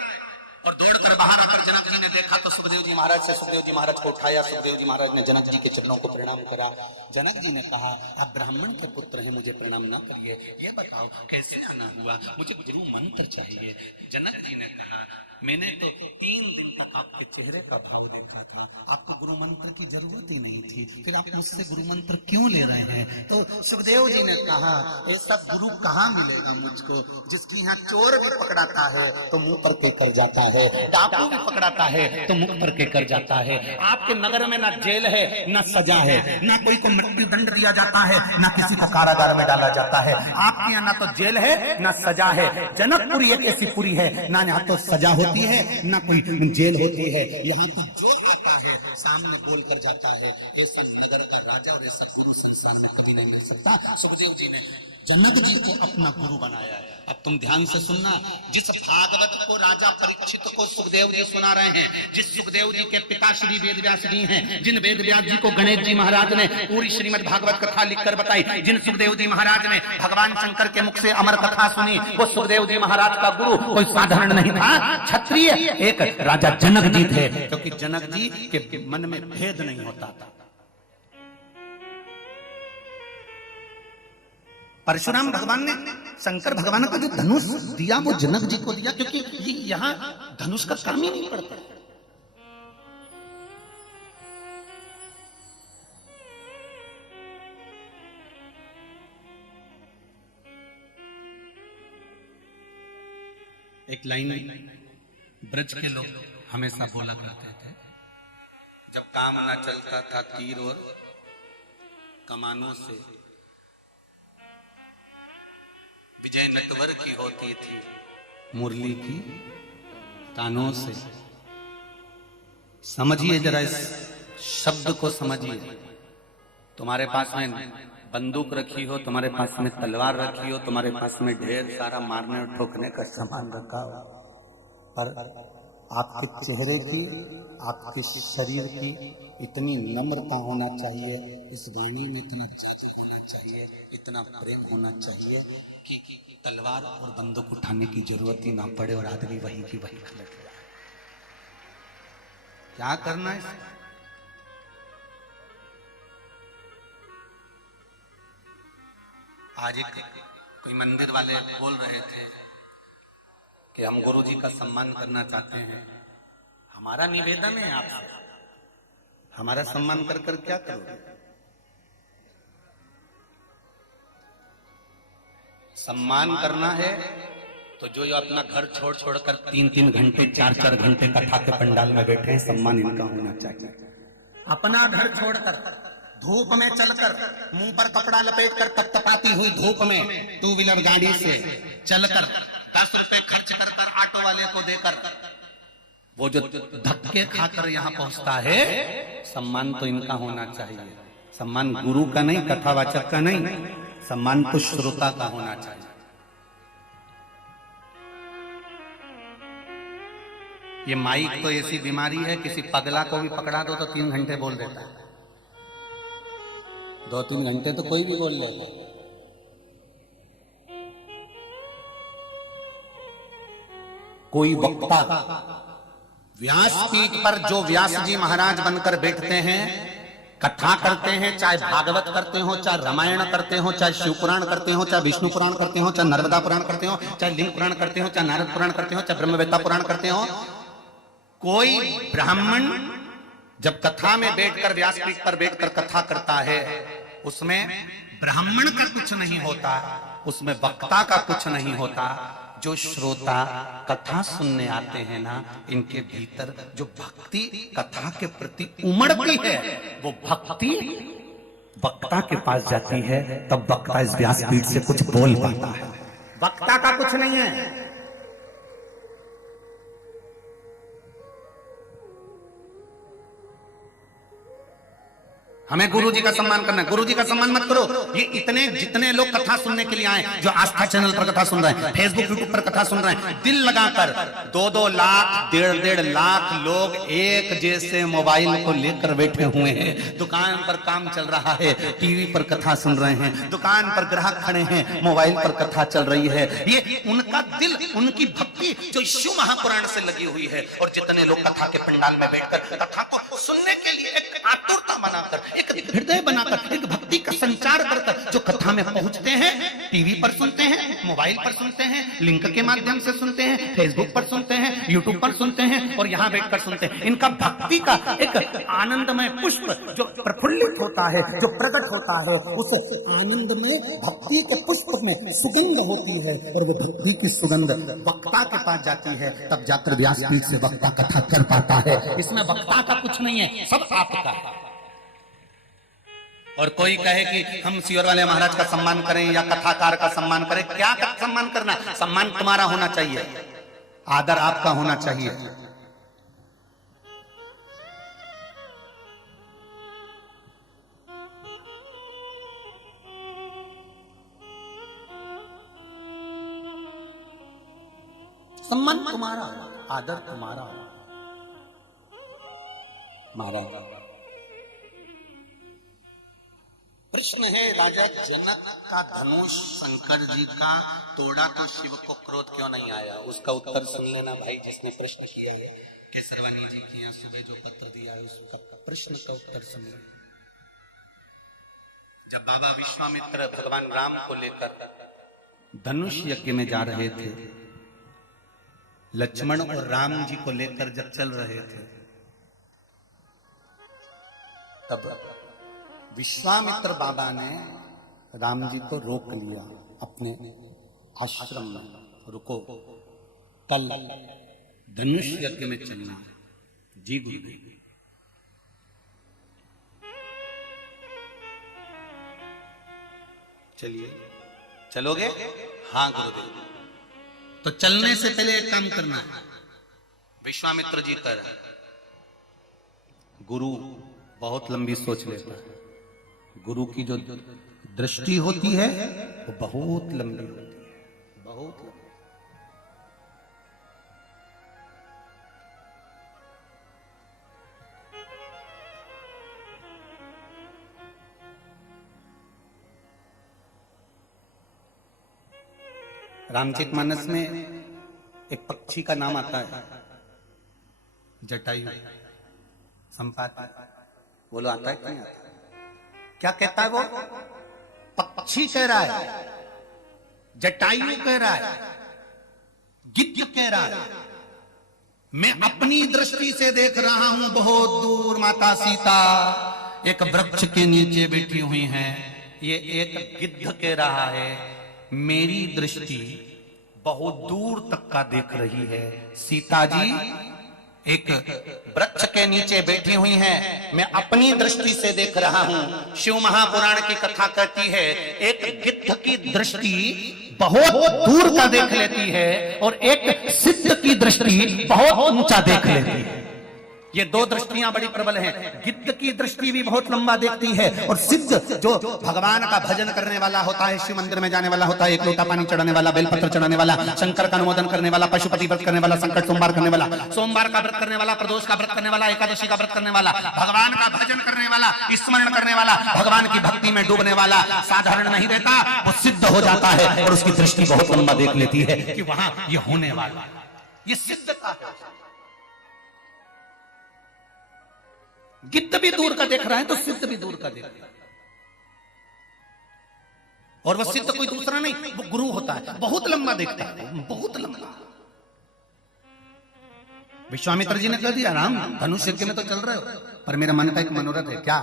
और दौड़कर बाहर आकर जनक जी ने देखा तो सुखदेव जी महाराज से, सुखदेव जी महाराज को उठाया। सुखदेव जी महाराज ने जनक जी के चरणों को प्रणाम करा। जनक जी ने कहा, आप ब्राह्मण के पुत्र हैं, मुझे प्रणाम ना करिए, ये बताओ कैसे आना हुआ, मुझे गुरु मंत्र चाहिए। जनक जी ने कहा, मैंने तो 3 दिन तक आपके चेहरे का भाव देखा था, आपका गुरु मंत्र की जरूरत ही नहीं थी, फिर आप मुझसे गुरु मंत्र क्यों ले रहे हैं? तो सुखदेव जी ने कहा, ऐसा गुरु कहाँ मिलेगा मुझको, जिसकी यहाँ चोर भी पकड़ाता है तो मुंह पर के कर जाता है, डाकू भी पकड़ाता है तो मुंह पर के कर जाता है। आपके नगर में ना जेल है ना सजा है, ना कोई को मृत्यु दंड दिया जाता है, ना किसी को कारागार में डाला जाता है। आपके यहाँ ना तो जेल है ना सजा है। जनकपुरी एक ऐसी पुरी है, ना यहाँ तो सजा होती है ना कोई जेल होती है, यहाँ तो जो आता है सामने बोल कर जाता है। ये नगर का राजा और ये गुरु संसार में कभी नहीं मिल सकता। सुखदेव जी ने जनक जी को अपना गुरु बनाया है। अब तुम ध्यान से सुनना, जिस भागवत को राजा परीक्षित को सुखदेव जी सुना रहे हैं, जिस सुखदेव जी के पिता श्री वेद व्यास जी हैं, जिन वेद व्यास जी को गणेश जी महाराज ने पूरी श्रीमद् भागवत कथा लिखकर बताई, जिन सुखदेव जी महाराज ने भगवान शंकर के मुख से अमर कथा सुनी, वो सुखदेव जी महाराज का गुरु कोई साधारण नहीं था, क्षत्रिय एक राजा जनक जी थे, क्योंकि जनक जी के मन में भेद नहीं होता था। परशुराम भगवान ने शंकर भगवान का जो धनुष दिया वो जनक जी को दिया, क्योंकि यहां धनुष का काम ही नहीं पड़ता। एक लाइन ब्रज के लोग हमेशा बोला करते थे, जब काम ना चलता था तीर और कमानों से, विजय नटवर की होती थी मुरली की तानों से। समझिए जरा इस शब्द को समझिए। तुम्हारे पास में बंदूक रखी हो, तुम्हारे पास में तलवार रखी हो, तुम्हारे पास में ढेर सारा मारने और ठोकने का सामान रखा हो, पर आपके चेहरे की, आपके शरीर की इतनी नम्रता होना चाहिए, इस वाणी में इतना जादू होना चाहिए, इतना प्रेम होना चाहिए कि तलवार और बंदूक उठाने की जरूरत ही ना पड़े और आदमी वही की वही खड़े हो। क्या करना है? आज एक कोई मंदिर वाले बोल रहे थे कि हम गुरु जी का सम्मान करना चाहते हैं। हमारा निवेदन है आपसे, हमारा सम्मान कर कर क्या करोगे? सम्मान करना है तो जो अपना घर छोड़ छोड़कर 3-3 घंटे 4-4 घंटे कथा के पंडाल में बैठे हैं, सम्मान इनका होना चाहिए। अपना घर छोड़कर धूप में चलकर, मुंह पर कपड़ा लपेटकर, तपतपाती हुई धूप में 2 व्हीलर गाड़ी से चलकर 10 रुपए खर्च कर ऑटो वाले को देकर वो जो धक्के खाकर यहाँ पहुंचता है, सम्मान तो इनका होना चाहिए। सम्मान गुरु का नहीं, कथावाचक का नहीं, सम्मान तो श्रोता का होना चाहिए। ये माइक तो ऐसी बीमारी है, किसी पगला को भी पकड़ा दो तो 3 घंटे बोल देता है, 2-3 घंटे तो कोई भी बोल लेगा। कोई वक्ता व्यासपीठ पर जो व्यास जी महाराज बनकर बैठते हैं, कथा करते हैं, चाहे भागवत करते हो, चाहे रामायण करते हो, चाहे शिव पुराण करते हो, चाहे विष्णु पुराण करते हो, चाहे नर्मदा पुराण करते हो, चाहे लिंग पुराण करते हो, चाहे नारद पुराण करते हो, चाहे ब्रह्मवेत्ता पुराण करते हो, कोई ब्राह्मण जब कथा में बैठकर, व्यासपीठ पर बैठकर कथा करता है, उसमें ब्राह्मण का कुछ नहीं होता, उसमें वक्ता का कुछ नहीं होता। जो श्रोता कथा सुनने आते हैं ना, इनके भीतर जो भक्ति कथा के प्रति उमड़ती है, वो भक्ति वक्ता के पास जाती है, तब वक्ता इस व्यासपीठ से कुछ बोल पाता है। वक्ता का कुछ नहीं है। हमें गुरु जी का सम्मान करना है। गुरु जी का सम्मान मत करो। ये इतने जितने लोग कथा सुनने के लिए आए, जो आस्था चैनल पर कथा सुन रहे हैं, फेसबुक यूट्यूब पर कथा सुन रहे हैं, दिल लगाकर 2-2 लाख 1.5 लाख लोग एक जैसे मोबाइल को लेकर बैठे हुए हैं। दुकान पर काम चल रहा है, टीवी पर कथा सुन रहे हैं, दुकान पर ग्राहक खड़े हैं, मोबाइल पर कथा चल रही है। ये उनका दिल, उनकी भक्ति जो शिव महापुराण से लगी हुई है। और जितने लोग कथा के पंडाल में बैठकर कथा को सुनने के लिए एक आतुरता बनाकर, एक हृदय बनाकर, एक भक्ति का संचार कर जो कथा में पहुंचते हैं, टीवी पर सुनते हैं, मोबाइल पर सुनते हैं, लिंक के माध्यम से सुनते हैं, फेसबुक पर सुनते हैं, यूट्यूब पर सुनते हैं और यहाँ बैठकर सुनते हैं, इनका भक्ति का एक आनंदमय पुष्प जो प्रफुल्लित होता है, जो प्रकट होता है, उस आनंदमय भक्ति के पुष्प में सुगंध होती है। और वो भक्ति की सुगंध वक्ता के पास जाती है, तब जाकर व्यासपीठ से वक्ता कथा कर पाता है। इसमें वक्ता का कुछ नहीं है, सब आपका है। और कोई कहे कि हम सियोर वाले महाराज का सम्मान करें या कथाकार का सम्मान करें, क्या सम्मान करना? सम्मान तुम्हारा होना चाहिए, आदर आपका होना चाहिए। सम्मान तुम्हारा, आदर तुम्हारा। महाराज प्रश्न है, राजा जनक का धनुष शंकर जी का तोड़ा तो शिव को क्रोध क्यों नहीं आया? उसका उत्तर सुन लेना भाई, जिसने प्रश्न किया है। केसरवानी जी की यहाँ सुबह जो पत्र दिया है, उसका प्रश्न का उत्तर सुन लेना। जब बाबा विश्वामित्र भगवान राम को लेकर धनुष यज्ञ में जा रहे थे, लक्ष्मण और राम जी को लेकर जब चल रहे थे, तब विश्वामित्र बाबा ने राम जी को रोक लिया अपने आश्रम में। रुको, कल धनुष यज्ञ में चलना। जी गुरु, चलिए, चलोगे? हाँ गुरुदेव। तो चलने से पहले एक काम करना है। विश्वामित्र जी कर, गुरु बहुत लंबी सोच लेता है। गुरु की जो दृष्टि होती है वो बहुत लंबी होती है, बहुत लंबी। रामचरितमानस में एक पक्षी का नाम आता है, जटायु। संपाति बोलो, आता है? नहीं आता? क्या कहता है वो? पक्षी कह रहा है, जटायु कह रहा है, गिद्ध कह रहा है, मैं अपनी दृष्टि से देख रहा हूं बहुत दूर माता सीता एक वृक्ष के नीचे बैठी हुई हैं। ये एक गिद्ध कह रहा है, मेरी दृष्टि बहुत दूर तक का देख रही है। सीता जी एक वृक्ष के नीचे बैठी हुई हैं, मैं अपनी दृष्टि से देख रहा हूं। शिव महापुराण की कथा कहती है, एक गिद्ध की दृष्टि बहुत दूर का देख लेती है और एक सिद्ध की दृष्टि बहुत ऊंचा देख लेती है। ये दो दृष्टियां बड़ी प्रबल हैं। गिद्ध की दृष्टि भी बहुत लंबा देखती है और सिद्ध जो भगवान का भजन करने वाला होता है, शिव मंदिर में जाने वाला होता है, एक लोटा पानी चढ़ाने वाला, बेलपत्र चढ़ाने वाला, शंकर का अनुमोदन करने वाला, पशुपति व्रत करने वाला, संकट सोमवार करने वाला, सोमवार का व्रत करने वाला, प्रदोष का व्रत करने वाला, एकादशी का व्रत करने वाला, भगवान का भजन करने वाला, स्मरण करने वाला, भगवान की भक्ति में डूबने वाला साधारण नहीं रहता, वो सिद्ध हो जाता है और उसकी दृष्टि बहुत लंबा देख लेती है कि वहां ये होने वाला, ये सिद्धता है। गिद्ध भी दूर का देख रहा है तो सिद्ध भी दूर का देख रहा है। और वह सिद्ध कोई दूसरा नहीं, वो गुरु होता है, बहुत लंबा देखता है, बहुत लंबा। विश्वामित्र जी ने कह दिया, राम धनुष यज्ञ में तो चल रहे हो, पर मेरा मन का एक मनोरथ है। क्या?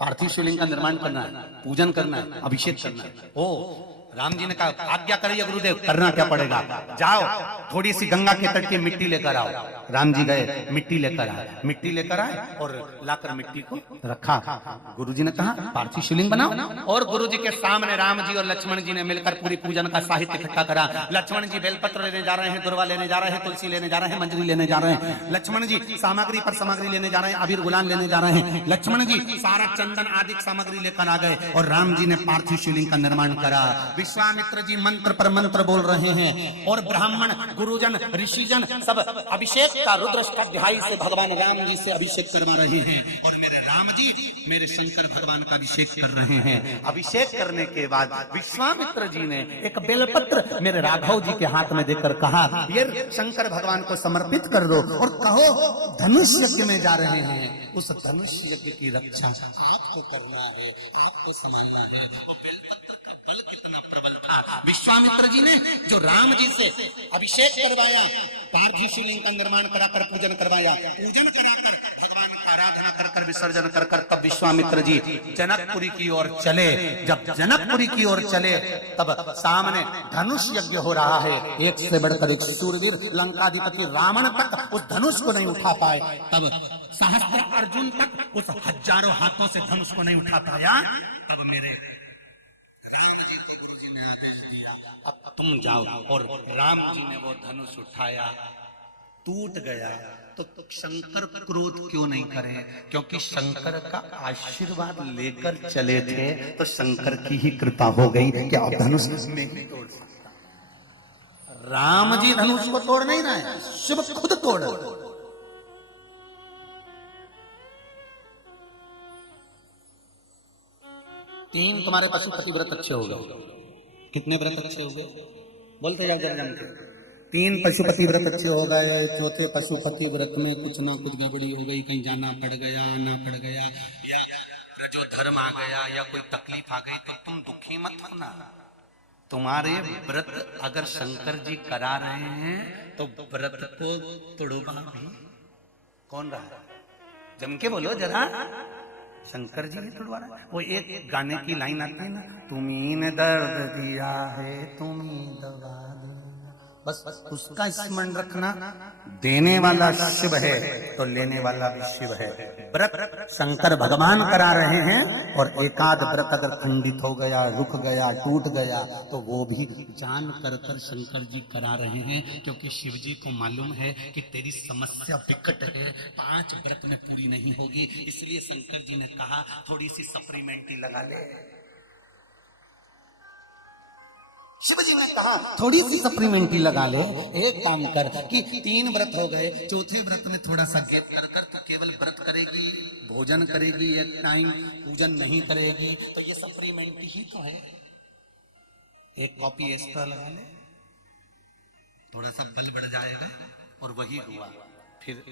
पार्थिव शिवलिंग का निर्माण करना है, पूजन करना है, अभिषेक करना है। ओ राम जी ने कहा आज्ञा करिए गुरुदेव, करना क्या पड़ेगा, जाओ थोड़ी सी गंगा के तट की मिट्टी लेकर आओ। राम जी गए, मिट्टी लेकर आए, मिट्टी लेकर आए और लाकर मिट्टी को रखा। गुरु जी ने कहा पार्थिव शिवलिंग बनाओ, और गुरु जी के सामने राम जी और लक्ष्मण जी ने मिलकर पूरी पूजन का साहित्य इकट्ठा करा। लक्ष्मण जी बेलपत्र लेने जा रहे हैं, दुर्वा लेने जा रहे हैं, तुलसी लेने जा रहे हैं, मंजरी लेने जा रहे हैं। लक्ष्मण जी सामग्री पर सामग्री लेने जा रहे हैं, अबीर गुलाल लेने जा रहे हैं। लक्ष्मण जी सारा चंदन आदि सामग्री लेकर आ गए और राम जी ने पार्थिव शिवलिंग का निर्माण करा। विश्वामित्र जी मंत्र पर मंत्र बोल रहे हैं और ब्राह्मण गुरुजन ऋषिजन सब अभिषेक का रुद्राष्टाध्यायी से भगवान राम जी से अभिषेक करवा रहे हैं और मेरे राम जी मेरे शंकर भगवान का अभिषेक कर रहे हैं। अभिषेक करने के बाद विश्वामित्र जी ने एक बेलपत्र मेरे राघव जी के हाथ में देकर कहा ये शंकर भगवान को समर्पित कर दो और कहो धनुष यज्ञ में जा रहे हैं, उस धनुष यज्ञ की रक्षा आपको करना है, आपको संभालना है। बेलपत्र का बल कितना प्रबल था। विश्वामित्र जी ने जो राम जी से अभिषेक करवाया, पार्थिव शिवलिंग का निर्माण कराकर पूजन करवाया, पूजन कराकर भगवान का आराधना कर विसर्जन कर तब विश्वामित्र जी जनकपुरी की ओर चले। जब जनकपुरी की ओर चले तब सामने धनुष यज्ञ हो रहा है, एक से बढ़कर एक सूरवीर लंकाधिपति रावण तक उस धनुष को नहीं उठा पाए। तब सहस्त्र अर्जुन तक उस हजारों हाथों से धनुष को नहीं उठा पाया। तब मेरे गुरु जी ने आदेश दिया अब तुम जाओ, और राम जी ने वो धनुष उठाया, टूट गया। तो शंकर क्रोध क्यों नहीं करे? क्योंकि शंकर का आशीर्वाद लेकर चले थे, तो शंकर की ही कृपा हो गई कि अब धनुष में नहीं तोड़ सकता। राम जी धनुष को तोड़ नहीं रहे, शिव खुद तोड़। तीन तुम्हारे पशुपति व्रत अच्छे हो गए। कितने व्रत अच्छे हो गए? बोलते जाओ जरा जम के। तीन पशुपति व्रत अच्छे हो गए, चौथे पशुपति व्रत में कुछ ना कुछ गड़बड़ी हो गई, कहीं जाना पड़ गया, आना पड़ गया, या जो धर्म आ गया, या कोई तकलीफ आ गई, तो तुम दुखी मत होना। तुम्हारे व्रत अगर शंकर जी करा रहे हैं तो व्रत को तोड़वा भी कौन रहा? जम के बोलो जरा, शंकर जी ने तोड़वा रहा है। वो एक गाने की लाइन आती है ना, तुम्ही ने दर्द दिया है तुम्ही दवा देना, बस उसका स्मरण रखना। देने वाला शिव है तो लेने वाला भी शिव है। व्रत शंकर भगवान करा रहे हैं, और एकाध व्रत अगर खंडित हो गया, रुक गया, टूट गया, तो वो भी जान कर शंकर जी करा रहे हैं, क्योंकि शिव जी को मालूम है कि तेरी समस्या विकट है, 5 व्रत में पूरी नहीं होगी। इसलिए शंकर जी ने कहा थोड़ी सी सप्लीमेंट्री लगा ले। शिव जी ने कहा थोड़ी सी सप्लीमेंट्री लगा ले, एक काम कर कि 3 व्रत हो गए, चौथे व्रत में थोड़ा सा गैप कर तो केवल व्रत करेगी, भोजन करेगी, एक टाइम पूजन नहीं करेगी, तो ये सप्लीमेंट्री ही तो है। एक कॉपी एक्स्ट्रा लगा ले, थोड़ा सा बल बढ़ जाएगा। और वही हुआ। फिर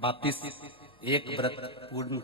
वापिस एक व्रत पूर्ण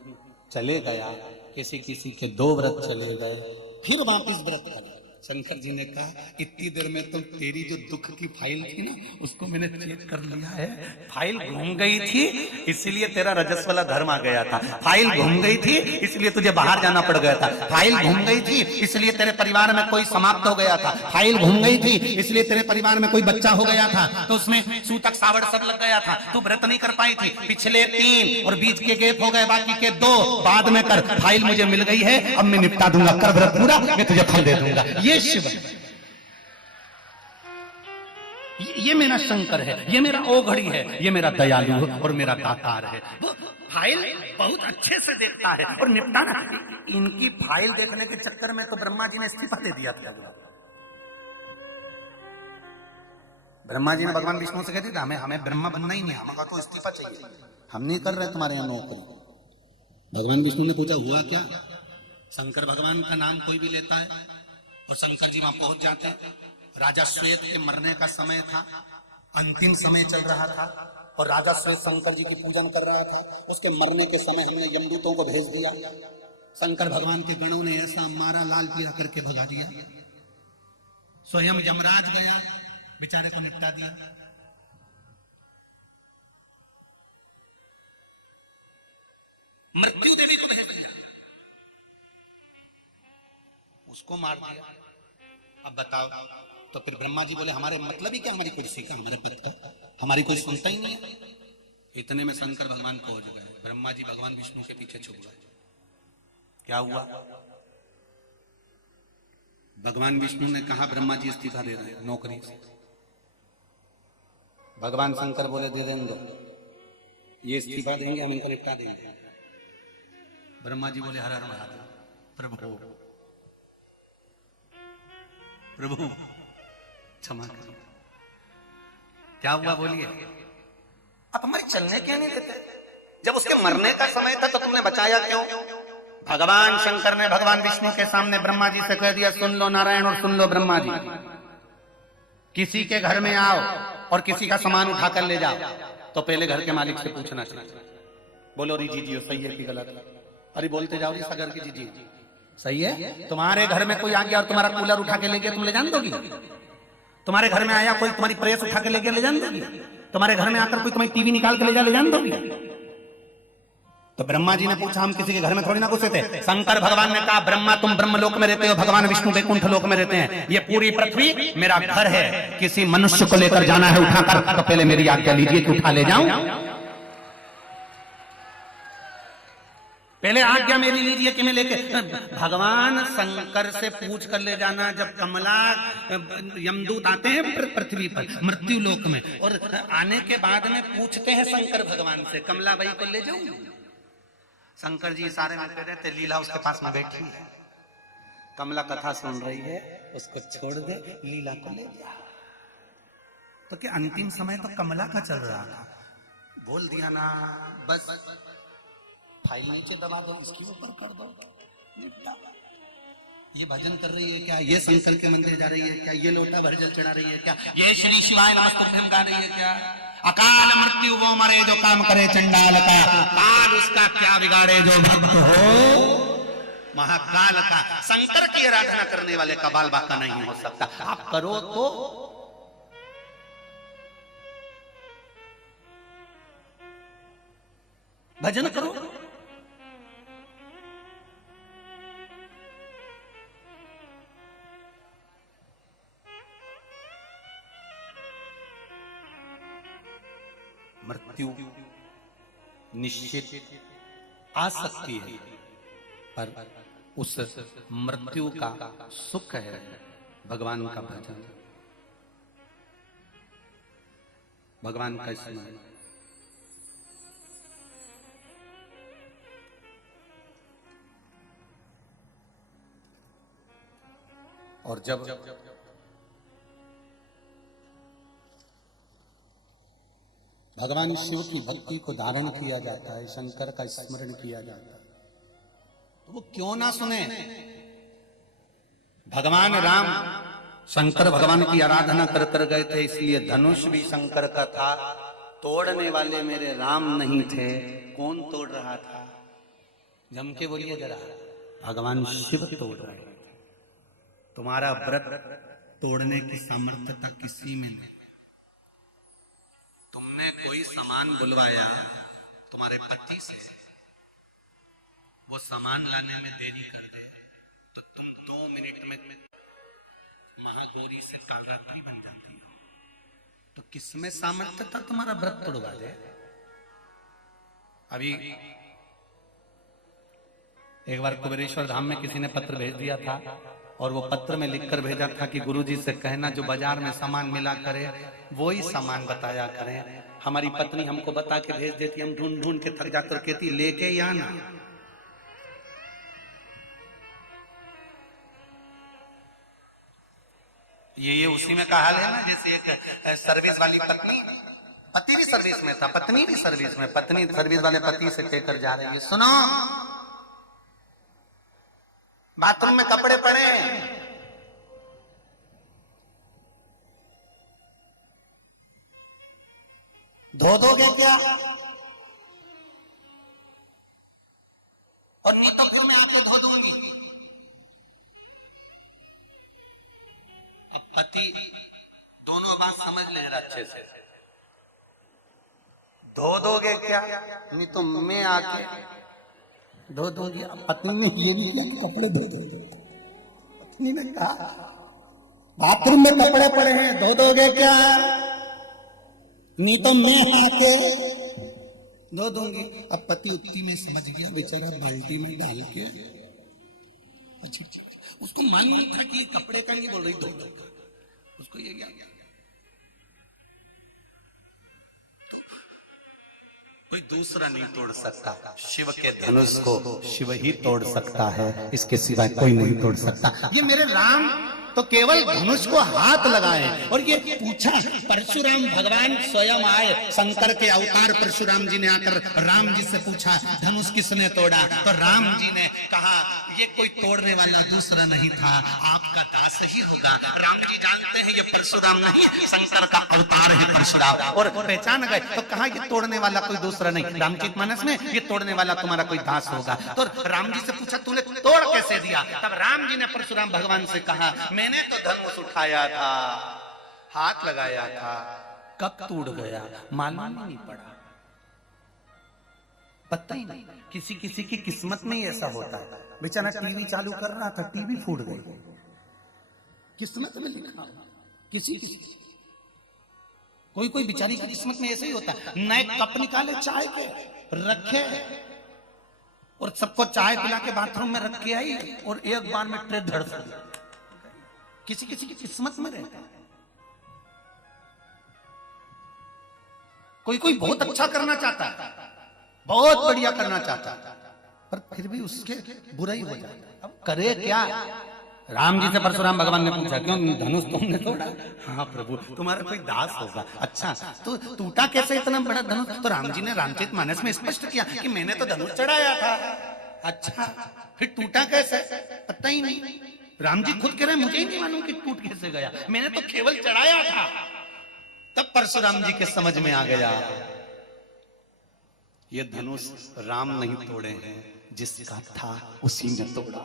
चले गया, किसी किसी के 2 व्रत चले गए, फिर वापिस व्रत करा। शंकर जी ने कहा इतनी देर में तो तेरी जो दुख की फाइल थी ना, उसको मैंने चेक कर लिया है। फाइल घूम गई थी, इसलिए तेरा रजस वाला धर्म आ गया था। फाइल घूम गई थी, इसलिए तुझे बाहर जाना पड़ गया था। फाइल घूम गई थी, इसलिए तेरे परिवार में कोई समाप्त हो गया था। फाइल घूम गई थी, इसलिए तेरे परिवार में कोई बच्चा हो गया था, तो उसमें सूतक सावड़ सब लग गया था, तू व्रत नहीं कर पाई थी। पिछले 3 और बीच के गैप हो गए, बाकी के 2 बाद में कर। फाइल मुझे मिल गई है, अब मैं निपटा दूंगा, कर व्रत पूरा, मैं तुझे फल दे दूंगा। ये शिव है, ये मेरा शंकर है, ये मेरा ओघड़ी है, ये मेरा दयालु और मेरा दातार है। वो फाइल बहुत अच्छे से देखता है और निपटाना। इनकी फाइल देखने के चक्कर में तो ब्रह्मा जी ने इस्तीफा दे दिया था। ब्रह्मा जी ने भगवान विष्णु से कहते थे हमें ब्रह्मा बनना ही नहीं, हमें तो इस्तीफा चाहिए, हम नहीं कर रहे तुम्हारे यहाँ नौकरी। भगवान विष्णु ने पूछा हुआ क्या? शंकर भगवान का नाम कोई भी लेता है, और शंकर जी वहां पहुंच जाते हैं। राजा श्वेत के मरने का समय था, अंतिम समय चल रहा था, और राजा श्वेत शंकर जी की पूजन कर रहा था। उसके मरने के समय हमने यमदूतों को भेज दिया, शंकर भगवान के गणों ने ऐसा मारा, लाल पीला करके भगा दिया। स्वयं यमराज गया, बेचारे को निपटा दिया। मृत्यु देवी को भेज दिया, उसको मार दिया। अब बताओ, तो फिर ब्रह्मा जी बोले हमारे मतलब ही क्या, हमारी कुर्सी का, हमारे पद का, हमारी कोई सुनता ही नहीं है। इतने में शंकर भगवान पहुंच गए। ब्रह्मा जी भगवान विष्णु के पीछे छुप गए। क्या हुआ? भगवान विष्णु ने कहा ब्रह्मा जी इस्तीफा दे रहे हैं नौकरी से। भगवान शंकर बोले दे दें दो, ये इस्तीफा देंगे हम इनको निपटा देंगे। ब्रह्मा जी बोले हर हर महादेव। प्रभु प्रभु क्षमा करो। क्या हुआ बोलिए? आप हमारी चलने क्यों नहीं देते? जब उसके मरने का समय था तो तुमने बचाया क्यों? भगवान शंकर ने भगवान विष्णु के सामने ब्रह्मा जी से कह दिया, सुन लो नारायण और सुन लो ब्रह्मा जी, किसी के घर में आओ और किसी का सामान उठा कर ले जाओ तो पहले घर के मालिक से पूछना चाहिए। बोलो री जी जी सही है कि गलत? अरे बोलते जाओ जी सागर की जी जी सही है। तुम्हारे घर में कोई आ गया और तुम्हारा कूलर उठा के ले गया, तुम ले जान दोगी? तुम्हारे घर में आया कोई, तुम्हारी प्रेस उठा के ले गया, ले जान दोगी? तुम्हारे घर में आकर कोई तुम्हारी टीवी निकाल के ले जान दोगी? तो ब्रह्मा जी ने पूछा, हम किसी के घर में थोड़ी ना घुसे थे। शंकर भगवान ने कहा, ब्रह्मा तुम ब्रह्मलोक में रहते हो, भगवान विष्णु वैकुंठ लोक में रहते हैं। ये पूरी पृथ्वी मेरा घर है। किसी मनुष्य को लेकर जाना है उठाकर तो पहले मेरी आज्ञा लीजिए कि उठा ले जाऊं। पहले आज्ञा मेरी लीजिए कि मैं लेके। भगवान शंकर से पूछ कर ले जाना। जब कमला यमदूत आते हैं पृथ्वी पर मृत्यु लोक में, और आने के बाद में पूछते हैं शंकर भगवान से, कमला बाई को ले जाऊं? शंकर जी इशारे में कह रहे थे, लीला उसके पास में बैठी है, कमला कथा सुन रही है, उसको छोड़ दे, लीला को ले जा। तो क्या अंतिम समय तो कमला का चल रहा था। बोल दिया ना, बस फाइल नीचे दबा दो, इसकी ऊपर कर दो, निपटा। ये भजन कर रही है क्या? ये शंकर के मंदिर जा रही है क्या? ये लोटा भर जल चढ़ा रही है क्या? ये श्री शिवाय नमस्तुभ्यम गा रही है क्या? अकाल मृत्यु वो मरे जो काम करे चंडाल का, काल उसका क्या बिगाड़े जो भक्त हो महाकाल का। शंकर की आराधना करने वाले का बाल बाका नहीं हो सकता। आप करो तो भजन करो। मृत्यु निश्चित आ सकती है, पर उस मृत्यु का सुख है भगवान का भजन, भगवान का स्मरण। और जब भगवान शिव की भक्ति को धारण किया जाता है, शंकर का स्मरण किया जाता है, तो वो क्यों ना सुने। भगवान राम शंकर भगवान की आराधना कर कर गए थे, इसलिए धनुष भी शंकर का था। तोड़ने वाले मेरे राम नहीं थे। कौन तोड़ रहा था? जम के बोलिए जरा। भगवान शिव तोड़ रहे थे। तुम्हारा व्रत तोड़ने की सामर्थ्यता किसी में नहीं। तुमने कोई सामान बुलवाया तुम्हारे पति से, वो सामान लाने में देरी कर दे तो तुम 2 मिनट में महागौरी से कागात्री बन जाती हो। तो किसमें सामर्थ्यता तुम्हारा व्रत तोड़वा दे? अभी एक बार कुबेरेश्वर धाम में किसी ने पत्र भेज दिया था, और वो पत्र में लिखकर भेजा था कि गुरुजी से कहना जो बाजार में सामान मिला करे वही सामान बताया करें। हमारी पत्नी हमको बता के भेज देती, हम ढूंढ ढूंढ के थक जाकर कहती लेके ही आना। ये उसी में का हाल है ना, जैसे एक सर्विस वाली पत्नी, पति भी सर्विस में था, पत्नी भी सर्विस में, पत्नी सर्विस वाले पति से कहकर जा रही है, सुनो बाथरूम में कपड़े पड़े, धो दोगे क्या? और नहीं तो क्यों मैं आपको धो दूंगी। अब पति दोनों बात समझ ले अच्छे से, धो दोगे क्या? नहीं तो मैं आके धो दूंगी। पत्नी ने ये नहीं किया, कपड़े धो दो। पत्नी ने कहा बाथरूम में कपड़े पड़े हैं, धो दोगे क्या? नहीं तो मैं आके धो दूंगी। अब पति उत्ती में समझ गया, बेचारा बाल्टी में डाल के, अच्छा उसको मालूम था कि कपड़े का नहीं बोल रही, धो दो। उसको ये क्या, कोई दूसरा नहीं तोड़ सकता। शिव के धनुष को शिव ही तोड़ सकता है, इसके सिवाय कोई नहीं तोड़ सकता। ये मेरे राम तो केवल धनुष को हाथ लगाए। और ये पूछा, परशुराम भगवान स्वयं आए, शंकर के अवतार परशुराम जी ने आकर राम जी से पूछा धनुष किसने तोड़ा? तो राम जी ने कहा ये कोई तोड़ने वाला दूसरा नहीं था, आपका दास ही होगा। राम जी जानते हैं ये परशुराम नहीं, शंकर का अवतार है परशुराम, और पहचान गए। तो कहा ये तोड़ने वाला कोई दूसरा नहीं, रामचरितमानस में ये तोड़ने वाला तुम्हारा कोई दास होगा। तो राम जी से पूछा तूने तोड़ कैसे दिया? तब राम जी ने परशुराम भगवान से कहा मैंने तो धनुष उठाया था, हाथ लगाया था, कब टूट गया मालूम ही नहीं पड़ा, पता ही नहीं। किसी किसी की किस्मत में ही ऐसा होता है। बेचारा टीवी चालू कर रहा था, टीवी फूट गई, किस्मत में लिखा। किसी कोई कोई बेचारी की किस्मत में ऐसे ही होता है। नए कप निकाले चाय के रखे और सबको चाय पिला के बाथरूम में रख के आई और एक बार में ट्रे धड़ से किसी किसी की किस्मत में रहता है। कोई कोई बहुत अच्छा करना चाहता है, बहुत बढ़िया करना चाहता है, पर फिर भी उसके बुरा ही हो जाता है। अब करे क्या? राम जी से परशुराम भगवान ने पूछा क्यों धनुष तुमने तोड़ा? हाँ प्रभु तुम्हारा कोई दास होगा। अच्छा तो टूटा कैसे इतना बड़ा धनुष? तो राम जी ने रामचरितमानस में स्पष्ट किया कि मैंने तो धनुष चढ़ाया था। अच्छा फिर टूटा कैसे? पता ही नहीं। राम जी खुद कह रहे मुझे ही नहीं मालूम कि टूट कैसे गया, मैंने तो केवल चढ़ाया था। तब परशुराम जी के समझ में आ गया ये धनुष राम नहीं तोड़े हैं, जिसका था उसी ने तोड़ा,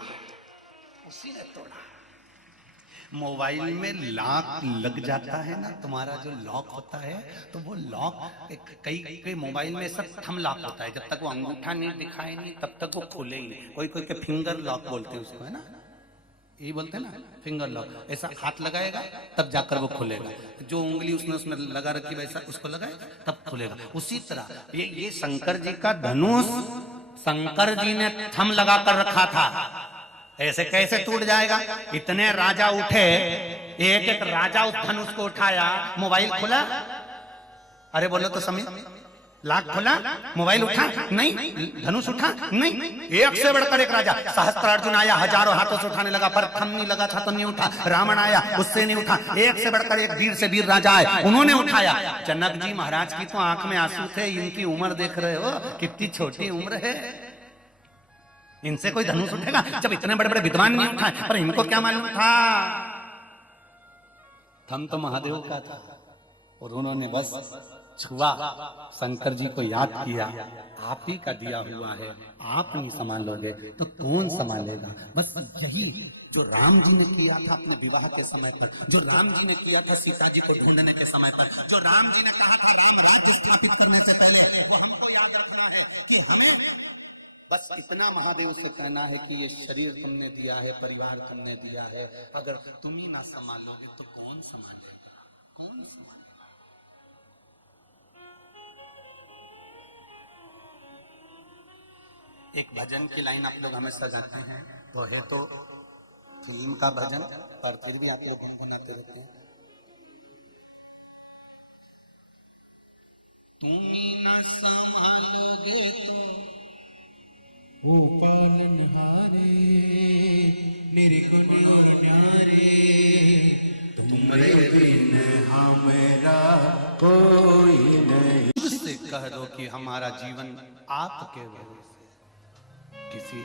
उसी ने तोड़ा। मोबाइल में लॉक लग जाता है ना, तुम्हारा जो लॉक होता है, तो वो लॉक कई मोबाइल में सब थंब लॉक होता है, जब तक वो अंगूठा नहीं दिखाए नहीं तब तक वो खुले ही नहीं। कोई कोई के फिंगर लॉक बोलते हैं उसको, है ना, ये बोलते हैं ना फिंगर लॉक। ऐसा हाथ लगाएगा तब जाकर वो खुलेगा, जो उंगली उसने लगा रखी वैसा उसको लगाएगा तब खुलेगा। उसी तरह ये शंकर जी का धनुष शंकर जी ने थंब लगा कर रखा था, ऐसे कैसे टूट जाएगा? इतने राजा उठे, एक एक राजा उस धनुष को उठाया। मोबाइल खुला, अरे बोलो तो समय, लाख खुला, मोबाइल उठा नहीं, धनुष उठा नहीं, एक से बढ़कर एक राजा। सहस्त्रार्जुन आया, हजारों हाथों से उठाने लगा, पर थम नहीं लगा था तो नहीं उठा। रावण आया, उससे नहीं उठा। एक से बढ़कर एक वीर से वीर राजा आए, उन्होंने उठाया। जनक जी महाराज की तो आंख में आंसू थे, इनकी उम्र देख रहे हो कितनी छोटी उम्र है, इनसे कोई धनुष उठेगा? जब इतने बड़े बड़े विद्वान नहीं उठाए, पर इनको क्या मालूम था? थम तो महादेव का था और उन्होंने बस छुआ, शंकर जी को याद किया, आप ही का दिया हुआ है, आप नहीं संभालोगे तो कौन संभालेगा? बस यही जो राम जी ने किया था अपने विवाह के समय पर, जो राम जी ने किया था सीता जी को ढूंढने के समय पर, जो राम जी ने कहा था राम राज्य स्थापित करने से पहले, वो हमको याद रखना है कि हमें बस इतना महादेव से कहना है कि ये शरीर तुमने दिया है, परिवार तुमने दिया है, अगर तुम ही ना संभालोगे तो कौन संभालेगा? कौन संभालेगा? एक भजन की लाइन आप लोग हमेशा गाते हैं, वो है तो फिल्म का भजन, पर फिर भी आप लोग गुनगुनाते रहते हैं। तुम न संभालोगे तो वो पालनहारे मेरे को न्यारे, तुम्हारे बिन हमारा कोई नहीं। उससे कह दो कि हमारा जीवन आपके भरोसे, किसी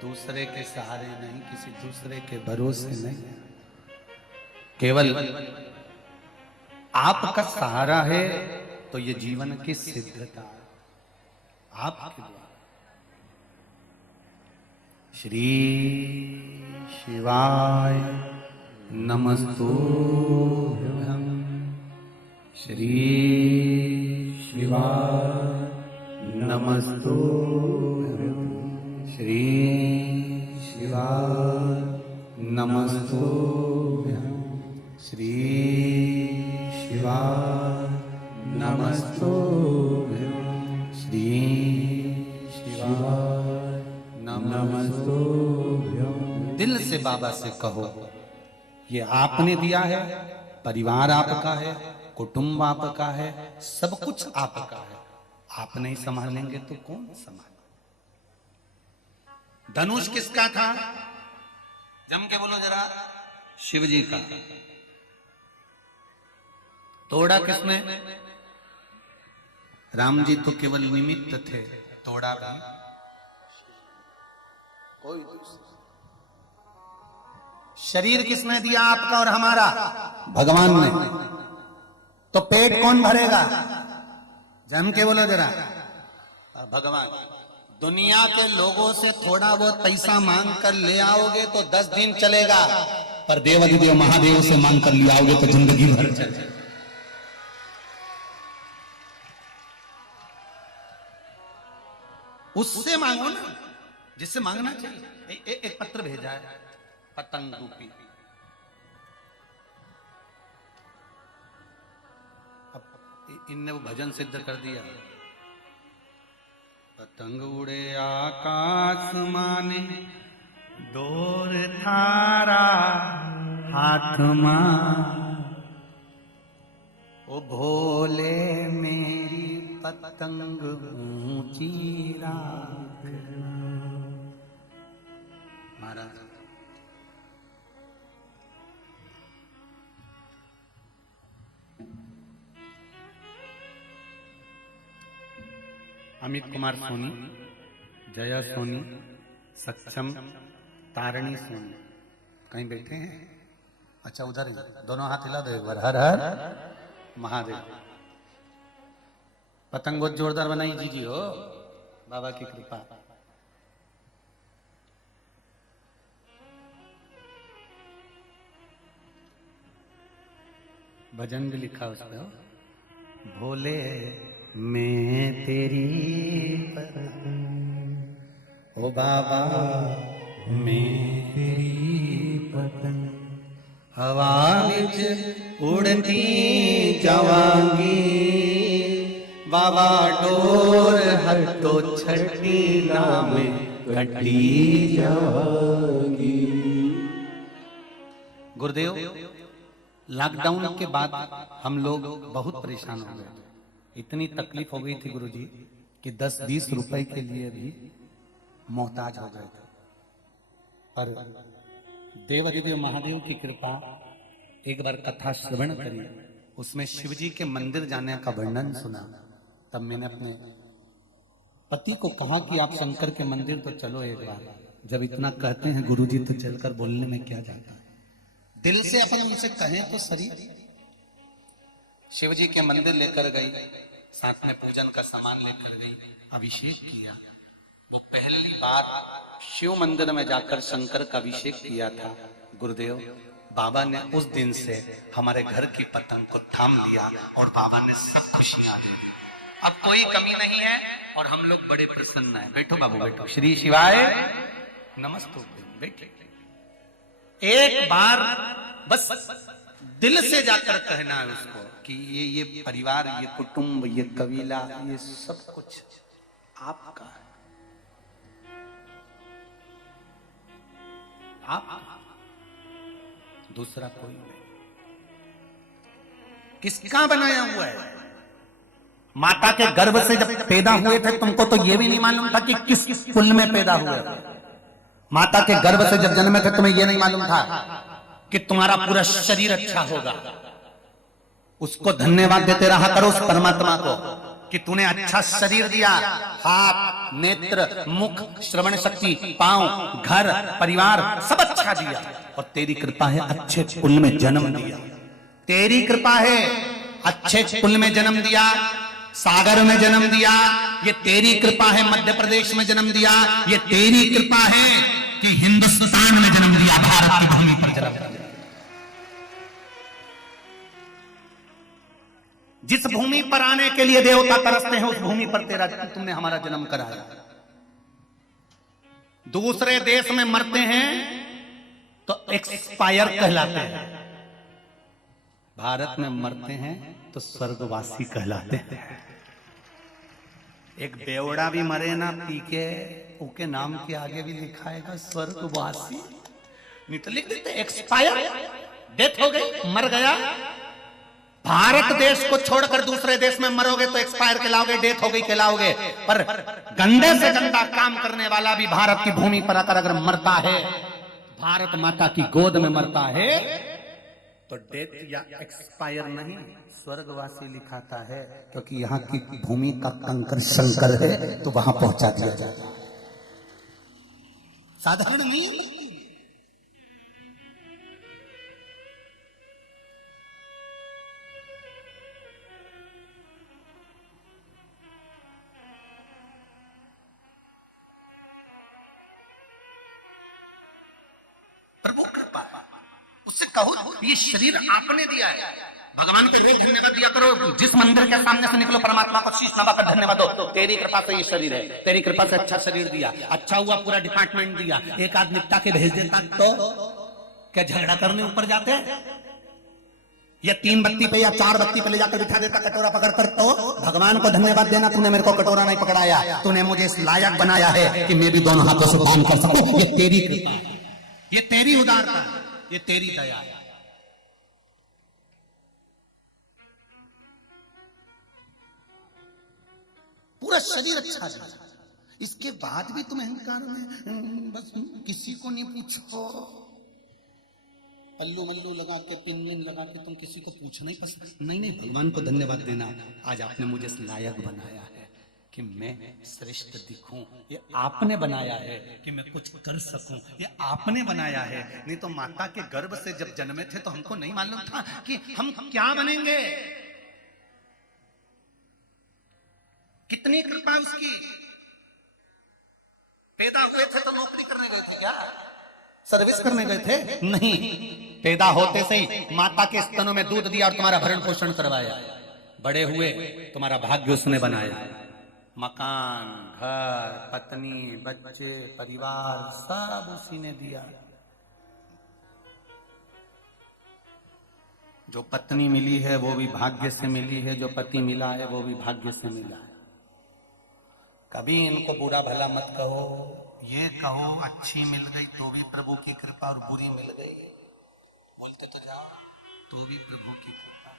दूसरे के सहारे नहीं, किसी दूसरे के भरोसे नहीं, केवल आपका सहारा है। तो ये जीवन की सिद्धता आपके द्वारा। श्री शिवाय नमस्तुभ्यं, श्री शिवाय नमस्तुभ्यं, श्री शिवाय नमस्तुभ्यं, श्री शिवाय नमस्तुभ्यं श्री शिवाय नमस्तुभ्यं। दिल से बाबा से कहो, ये आपने दिया है, परिवार आपका है, कुटुंब आपका है, सब कुछ आपका है। आप नहीं संभालेंगे तो कौन संभाले? धनुष किसका था? जम के बोलो जरा। शिव जी का। तोड़ा किसने? राम जी तो केवल निमित्त थे, तोड़ा भी कोई दूसरा। शरीर किसने दिया आपका और हमारा? भगवान ने। तो पेट कौन भरेगा? जम के बोलो जरा। भगवान। दुनिया के लोगों से थोड़ा बहुत पैसा मांग कर ले आओगे तो 10 दिन चलेगा, पर देवाधिदेव महादेव से मांग कर ले आओगे तो जिंदगी भर चलेगा। उससे मांगो ना, जिससे मांगना चाहिए। एक पत्र भेजा है, पतंग रूपी। अब इनने वो भजन सिद्ध कर दिया। पतंग उड़े आकाश माने, डोर थारा हाथ मां, ओ भोले मेरी पतंग ऊंची राखना। महाराज अमित कुमार सोनी, जया सोनी, सक्षम, तारणी सोनी कहीं बैठे हैं? अच्छा उधर ही, दोनों हाथ हिला दो एक बार। हर हर महादेव। पतंग बहुत जोरदार बनाई जी हो, बाबा की कृपा। भजन भी लिखा उस पे। भोले मैं तेरी पतंग, ओ बाबा मैं तेरी पतंग, हवा विच उड़ती जावांगी, बाबा डोर हटो छठी नाम कटी जावांगी। गुरुदेव, लॉकडाउन के बाद हम लोग बहुत परेशान हो गए। इतनी तकलीफ हो गई थी गुरुजी कि 10-20 रुपए के लिए भी मोहताज हो गए थे। पर देवाधिदेव महादेव की कृपा, एक बार कथा श्रवण करी, उसमें शिव जी के मंदिर जाने का वर्णन सुना। तब मैंने अपने पति को कहा कि आप शंकर के मंदिर तो चलो एक बार। जब इतना कहते हैं गुरुजी तो चलकर बोलने में क्या जाता है। दिल से अपन उनसे कहें तो सही। शिव जी के मंदिर लेकर गई, साथ में पूजन का सामान लेकर गई, अभिषेक किया। वो पहली बार शिव मंदिर में जाकर शंकर का अभिषेक किया था। गुरुदेव, बाबा ने उस दिन से हमारे घर की पतंग को थाम लिया और बाबा ने सब खुशियां दे दी। अब कोई कमी नहीं है और हम लोग बड़े प्रसन्न हैं। बैठो बाबू बैठो। श्री शिवाय नमस्तु। बैठे। एक बार बस दिल से जाकर कहना है उसको कि ये परिवार, ये कुटुंब, ये कबीला, ये सब कुछ आपका है। आप दूसरा कोई नहीं। किसका बनाया हुआ है? माता के गर्भ से जब पैदा हुए थे तुमको तो ये भी नहीं मालूम था कि किस कुल में पैदा हुए। माता के गर्भ से जब जन्मे थे तुम्हें ये नहीं मालूम था कि तुम्हारा पूरा शरीर अच्छा होगा। उसको धन्यवाद देते रहा करो उस परमात्मा को कि तूने अच्छा शरीर दिया, हाथ, नेत्र, मुख, श्रवण शक्ति, पांव, घर, परिवार सब अच्छा दिया। और तेरी कृपा है अच्छे कुल में जन्म दिया। तेरी कृपा है अच्छे कुल में जन्म दिया, सागर में जन्म दिया। ये तेरी कृपा है मध्य प्रदेश में जन्म दिया। ये तेरी कृपा है कि हिंदुस्तान में जन्म दिया, भारत की भूमि पर जन्म दिया। जिस भूमि पर आने के लिए देवता तरसते हैं उस भूमि पर तुमने हमारा जन्म कराया। दूसरे देश में मरते हैं तो एक्सपायर कहलाते हैं। भारत में मरते हैं तो स्वर्गवासी कहलाते हैं। एक बेवड़ा भी मरे ना पी के, उसके नाम के आगे भी लिखाएगा स्वर्गवासी, नहीं तो लिख देते एक्सपायर, डेथ हो गई, मर गया। भारत देश को छोड़कर दूसरे देश में मरोगे तो एक्सपायर कहलाओगे, डेथ हो गई कहलाओगे। पर गंदे से गंदा काम करने वाला भी भारत की भूमि पर आकर अगर मरता है, भारत माता की गोद में मरता है, तो डेथ या एक्सपायर नहीं, स्वर्गवासी लिखाता है, क्योंकि यहाँ की भूमि का कंकर शंकर है तो वहां पहुंचा दिया जाता है। साधारण नहीं। प्रभु कृपा, उससे कहो ये शरीर आपने दिया है, भगवान को रोज धन्यवाद दिया करो। जिस मंदिर के सामने से निकलो परमात्मा को शीश नवाकर धन्यवाद दो, तेरी कृपा से ये शरीर है, तेरी कृपा से अच्छा शरीर दिया, अच्छा हुआ पूरा डिपार्टमेंट दिया। एक आदमी निपटा के भेज देता तो क्या झगड़ा करने ऊपर जाते हैं? या 3 बत्ती पे या 4 बत्ती पे ले जाकर बिठा देता कटोरा पकड़ कर, तो भगवान को धन्यवाद देना, तूने मेरे को कटोरा नहीं पकड़ाया, तूने मुझे इस लायक बनाया है कि मैं भी दोनों हाथों से दान कर सकूं। ये तेरी कृपा है, ये तेरी उदारता है, ये तेरी दया है। पूरा शरीर अच्छा है, इसके बाद भी तुम अहंकार में बस किसी को नहीं पूछो, पल्लू मल्लू लगा के पिन लगा के तुम किसी को पूछना ही पसंद नहीं। भगवान को धन्यवाद देना, आज आपने मुझे इस लायक बनाया है कि मैं श्रेष्ठ दिखूं, ये आपने बनाया है कि मैं कुछ कर सकूं, ये आपने बनाया है। नहीं तो माता के गर्भ से जब जन्मे थे तो हमको नहीं मालूम था कि हम क्या बनेंगे। कितनी कृपा उसकी। पैदा हुए थे तो नौकरी करने गए थे क्या, सर्विस करने गए थे? नहीं, पैदा होते से ही माता के स्तनों में दूध दिया और तुम्हारा भरण पोषण करवाया। बड़े हुए तुम्हारा भाग्य उसने बनाया, मकान, घर, पत्नी, बच्चे, परिवार सब उसी ने दिया। जो पत्नी मिली है वो भी भाग्य से मिली है, जो पति मिला है वो भी भाग्य से मिला है। कभी इनको बुरा भला मत कहो, ये कहो अच्छी मिल गई तो भी प्रभु की कृपा और बुरी मिल गई बोलते तो जाओ तो भी प्रभु की कृपा।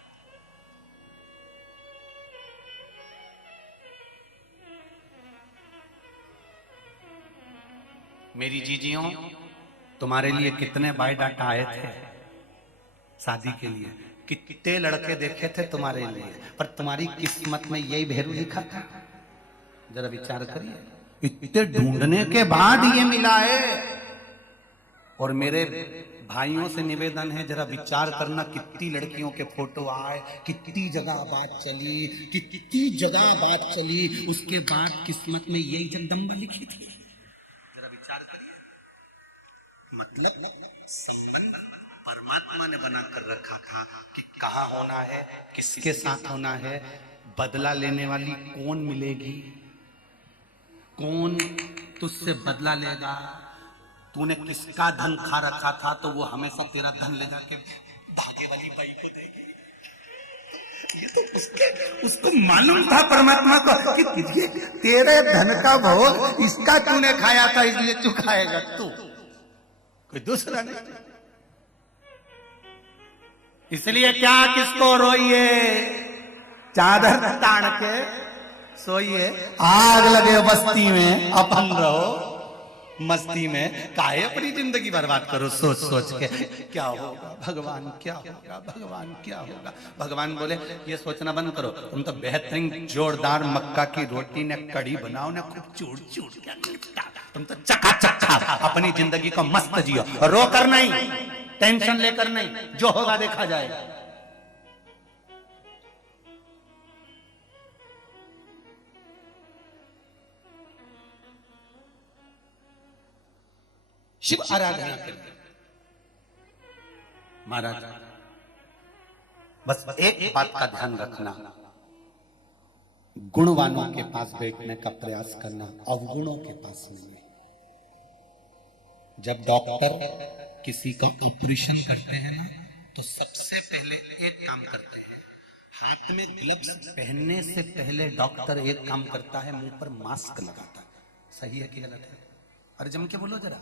मेरी जीजियों, तुम्हारे लिए कितने बायोडाटा आए थे शादी के लिए, कितने लड़के देखे थे तुम्हारे लिए, पर तुम्हारी किस्मत में यही भेरू लिखा था। जरा विचार करिए, इतने ढूंढने के बाद ये मिला है। और मेरे भाइयों से निवेदन है, जरा विचार करना, कितनी लड़कियों के फोटो आए, कितनी जगह बात चली, कितनी जगह बात चली, उसके बाद किस्मत में यही जगदम्बा लिखी थी। जरा विचार करिए, मतलब संबंध परमात्मा ने बनाकर रखा था कि कहाँ होना है, किसके साथ होना है, बदला लेने वाली कौन मिलेगी, कौन तुझसे बदला लेगा। तूने किसका धन खा रखा था तो वो हमेशा तेरा धन ले जाके भागे वाली बाई को देगी। ये तो उसको मालूम था परमात्मा को कि ये तेरे धन का भोग इसका तूने खाया था, इसलिए चुकाएगा तू, कोई दूसरा नहीं। इसलिए क्या किसको रोइए, चादर ताड़ के सोइए, आग लगे बस्ती में अपन रहो मस्ती में, काहे अपनी जिंदगी बर्बाद करो सोच सोच के क्या होगा भगवान, क्या होगा भगवान, क्या होगा। भगवान बोले ये सोचना बंद करो, तुम तो बेहतरीन जोरदार मक्का की रोटी ने कड़ी बनाओ ने खूब चूड़ चूड़ के निपटा, तुम तो चकाचक अपनी जिंदगी को मस्त जियो, रो कर नहीं, टेंशन लेकर नहीं, जो होगा देखा जाएगा। शिव आराधना करिए महाराज। बस एक बात का ध्यान रखना, गुणवानों के पास बैठने का प्रयास करना, अवगुणों के पास नहीं है। जब डॉक्टर किसी का ऑपरेशन करते हैं ना तो सबसे पहले एक काम करते हैं, हाथ में ग्लव्स पहनने से पहले डॉक्टर एक काम करता है, मुंह पर मास्क लगाता है। सही है कि गलत है? अरे जम के बोलो जरा।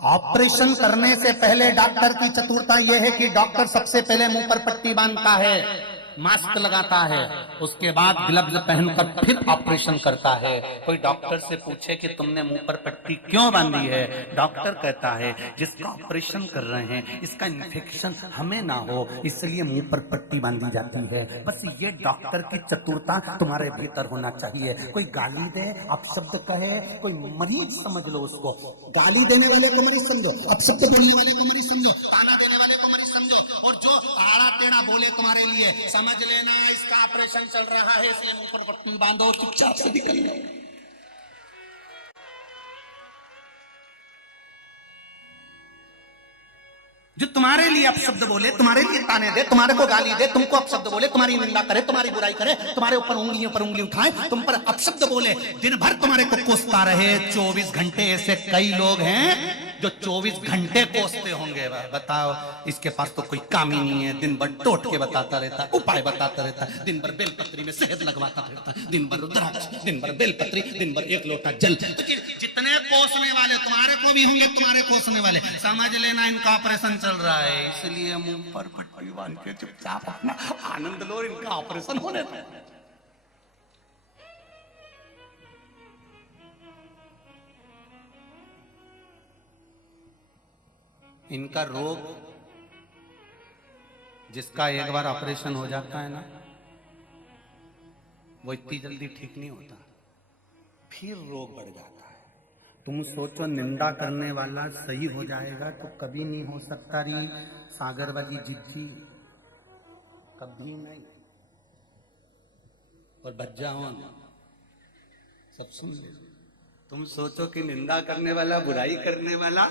ऑपरेशन करने से पहले डॉक्टर की चतुरता यह है कि डॉक्टर सबसे पहले मुंह पर पट्टी बांधता है, मास्क लगाता है, उसके बाद ग्लव्स पहनकर फिर ऑपरेशन करता है। कोई डॉक्टर से पूछे कि तुमने मुंह पर पट्टी क्यों बांधी है, डॉक्टर कहता है जिसका ऑपरेशन कर रहे हैं इसका इन्फेक्शन हमें ना हो, इसलिए मुंह पर पट्टी बांधी जाती है। बस ये डॉक्टर की चतुरता तुम्हारे भीतर होना चाहिए। कोई गाली दे, अपशब्द कहे, कोई मरीज समझ लो उसको, गाली देने वाले को मरीज समझो, अपशब्द बोलने वाले को मरीज समझो, ताना देने वाले को मरीज समझो, और जो आड़ा टेढ़ा बोले तुम्हारे लिए समझ लेना इसका ऑपरेशन चल रहा है, इसलिए मुंह पर पट्टी बांधो और चुपचाप से निकल लो। जो तुम्हारे लिए अपशब्द बोले, तुम्हारे लिए ताने दे, तुम्हारे को गाली दे, तुमको अपशब्द बोले, तुम्हारी निंदा करे, तुम्हारी बुराई करे, तुम्हारे ऊपर उंगलियों पर उंगली उठाए, तुम पर अपशब्द बोले, दिन भर तुम्हारे को कोसता रहे 24 घंटे। ऐसे कई लोग हैं जो 24 घंटे कोसते होंगे। बताओ, इसके पास तो कोई काम ही नहीं है, दिन भर टोट के बताता रहता, उपाय बताता रहता, दिन भर बेलपत्री में शहद लगवाता रहता, दिन भर रुद्राक्ष, दिन भर बेलपत्री, दिन भर एक लोटा जल। तो जितने कोसने वाले तुम्हारे को भी होंगे, तुम्हारे कोसने वाले, समझ लेना इनका ऑपरेशन चल रहा है, इसलिए मुंह पर पट्टी बांध के चुपचाप अपना आनंद लो, इनका ऑपरेशन होने दो। इनका रोग जिसका एक बार ऑपरेशन हो जाता है ना, वो इतनी जल्दी ठीक नहीं होता, फिर रोग बढ़ जाता है। तुम सोचो निंदा करने वाला सही हो जाएगा तो कभी नहीं हो सकता। री सागर वाली जिद्दी कभी नहीं, और बच्चा हो सब सुन लो। तुम सोचो कि निंदा करने वाला, बुराई करने वाला,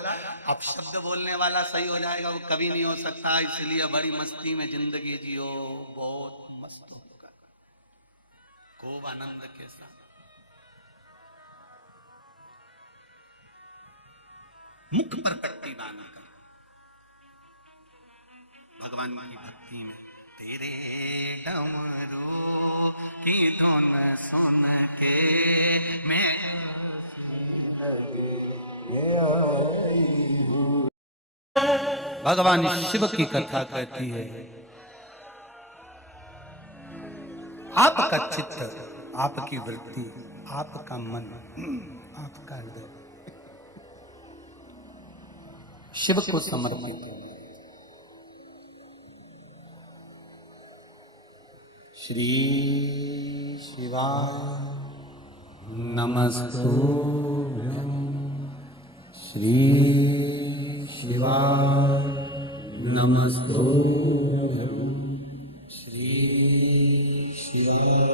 अपशब्द बोलने वाला सही हो जाएगा, वो कभी नहीं हो सकता। इसलिए बड़ी मस्ती में जिंदगी जियो, बहुत मस्त होगा, खूब आनंद के साथ। मुख पर पट्टी बांधकर भगवान की भक्ति में, तेरे डमरू की धुन सुन के मैं भगवान शिव की कथा कहती है, आपका चित्त, आपकी वृत्ति, आपका मन, आपका हृदय शिव को समर्पित है। श्री शिवाय नमस्तुभ्यं, श्री शिवाय नमस्तुभ्यं, श्री शिवाय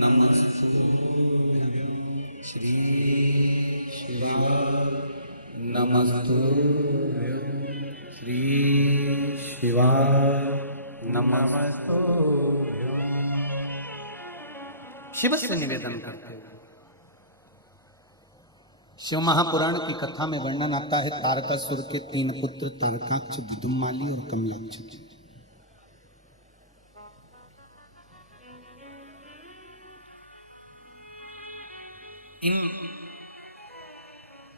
नमस्तुभ्यं, श्री शिवाय नमस्तुभ्यं, श्री शिवाय नमस्तुभ्यं। शिव से निवेदन करते हैं। शिव महापुराण की कथा में वर्णन आता है, तारकासुर के 3 पुत्र तारकाक्ष, विदुम्माली और कमलाक्ष। इन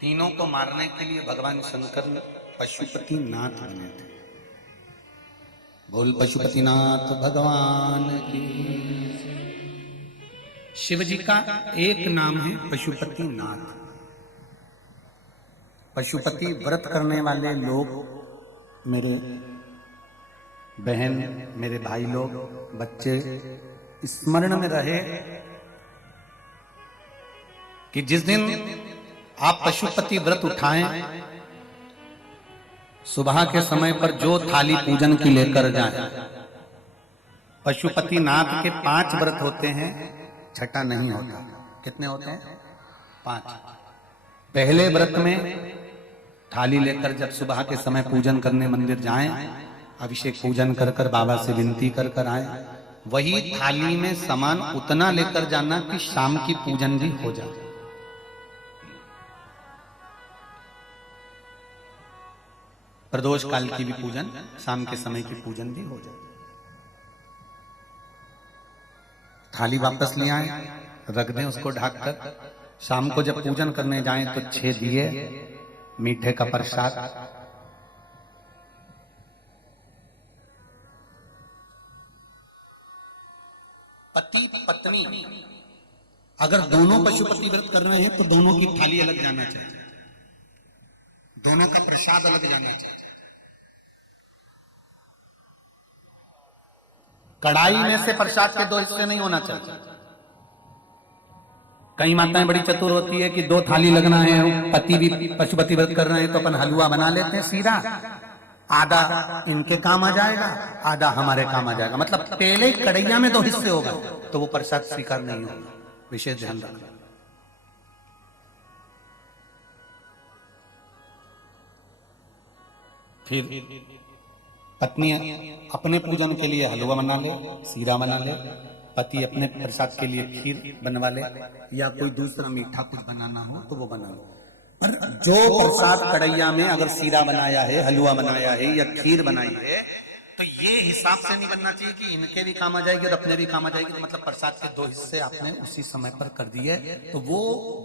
तीनों को मारने के लिए भगवान शंकर ने पशुपति नाथ बने थे। बोल पशुपतिनाथ भगवान की। शिव जी का एक नाम है पशुपति नाथ। पशुपति व्रत करने वाले लोग, मेरे बहन, मेरे भाई लोग, बच्चे स्मरण में रहे कि जिस दिन आप पशुपति व्रत उठाएं, सुबह के समय पर जो थाली पूजन की लेकर जाएं, पशुपति नाथ के 5 व्रत होते हैं, छठा नहीं होता। कितने होते हैं? 5। पहले व्रत में थाली लेकर जब सुबह के समय पूजन करने मंदिर जाएं, अभिषेक पूजन कर कर बाबा से विनती कर कर आए, वही थाली में सामान उतना लेकर जाना कि शाम की पूजन भी हो जाए। प्रदोष काल की भी पूजन, शाम के समय की पूजन भी हो जाए। थाली वापस ले आए, रख दें उसको ढककर। शाम को जब पूजन करने जाएं तो 6 दिए, मीठे का प्रसाद, पति पत्नी अगर दोनों पशुपति व्रत कर रहे हैं तो दोनों की थाली अलग जाना चाहिए, दोनों का प्रसाद अलग जाना चाहिए। कढ़ाई में से प्रसाद के 2 हिस्से नहीं होना चाहिए। कई माताएं बड़ी चतुर होती है कि 2 थाली लगना है, पति भी पशुपति व्रत कर रहे हैं तो अपन हलवा बना लेते हैं सीधा, आधा इनके काम आ जाएगा, आधा हमारे काम आ जाएगा। मतलब पहले कढ़ैया में 2 हिस्से होगा तो वो प्रसाद स्वीकार नहीं होगा। विशेष ध्यान रखना। फिर पत्नी अपने पूजन के लिए हलवा बना ले, सीरा बना ले, पति अपने प्रसाद के लिए खीर बनवा ले, या कोई दूसरा मीठा कुछ बनाना हो तो वो बना लो। पर जो प्रसाद कढ़ैया में अगर सीरा बनाया है, हलवा बनाया है या खीर बनाई है, तो ये हिसाब से नहीं बनना चाहिए कि इनके भी काम आ जाएगी और अपने भी काम आ जाएगी। तो मतलब प्रसाद के 2 हिस्से आपने उसी समय पर कर दिए, तो वो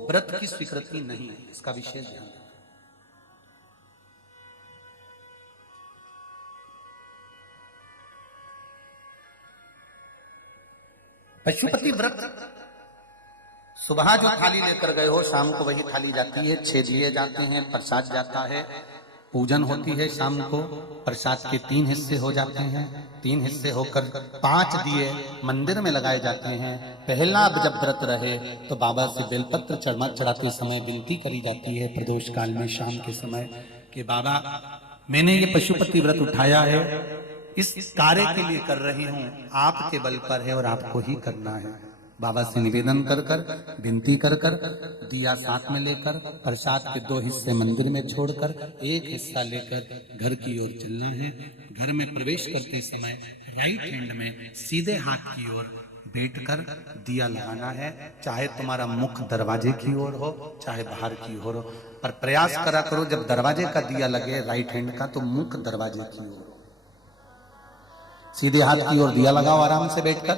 व्रत की स्वीकृति नहीं है। इसका विशेष ध्यान रखना। पशुपति व्रत सुबह जो थाली लेकर गए हो, शाम को वही थाली जाती है, 6 दिए जाते हैं, प्रसाद जाता है, पूजन होती है। शाम को प्रसाद के 3 हिस्से हो जाते हैं, 3 हिस्से होकर 5 दिए मंदिर में लगाए जाते हैं। पहला जब व्रत रहे तो बाबा से बेलपत्र चढ़ाते समय विनती करी जाती है प्रदोष काल में शाम के समय कि बाबा मैंने ये पशुपति व्रत उठाया है, इस कार्य के लिए कर रही हूं, आपके बल पर है और आपको ही करना है। बाबा से निवेदन कर कर, विनती कर कर, दिया साथ में लेकर, प्रसाद के 2 हिस्से मंदिर में छोड़कर 1 हिस्सा लेकर घर की ओर चलना है। घर में प्रवेश करते समय राइट हैंड में सीधे हाथ की ओर बैठकर दिया लगाना है। चाहे तुम्हारा मुख दरवाजे की ओर हो, चाहे बाहर की ओर हो, पर प्रयास करा करो जब दरवाजे का दिया लगे राइट हैंड का तो मुख दरवाजे की ओर। सीधे हाथ की ओर दिया लगाओ आराम से बैठकर।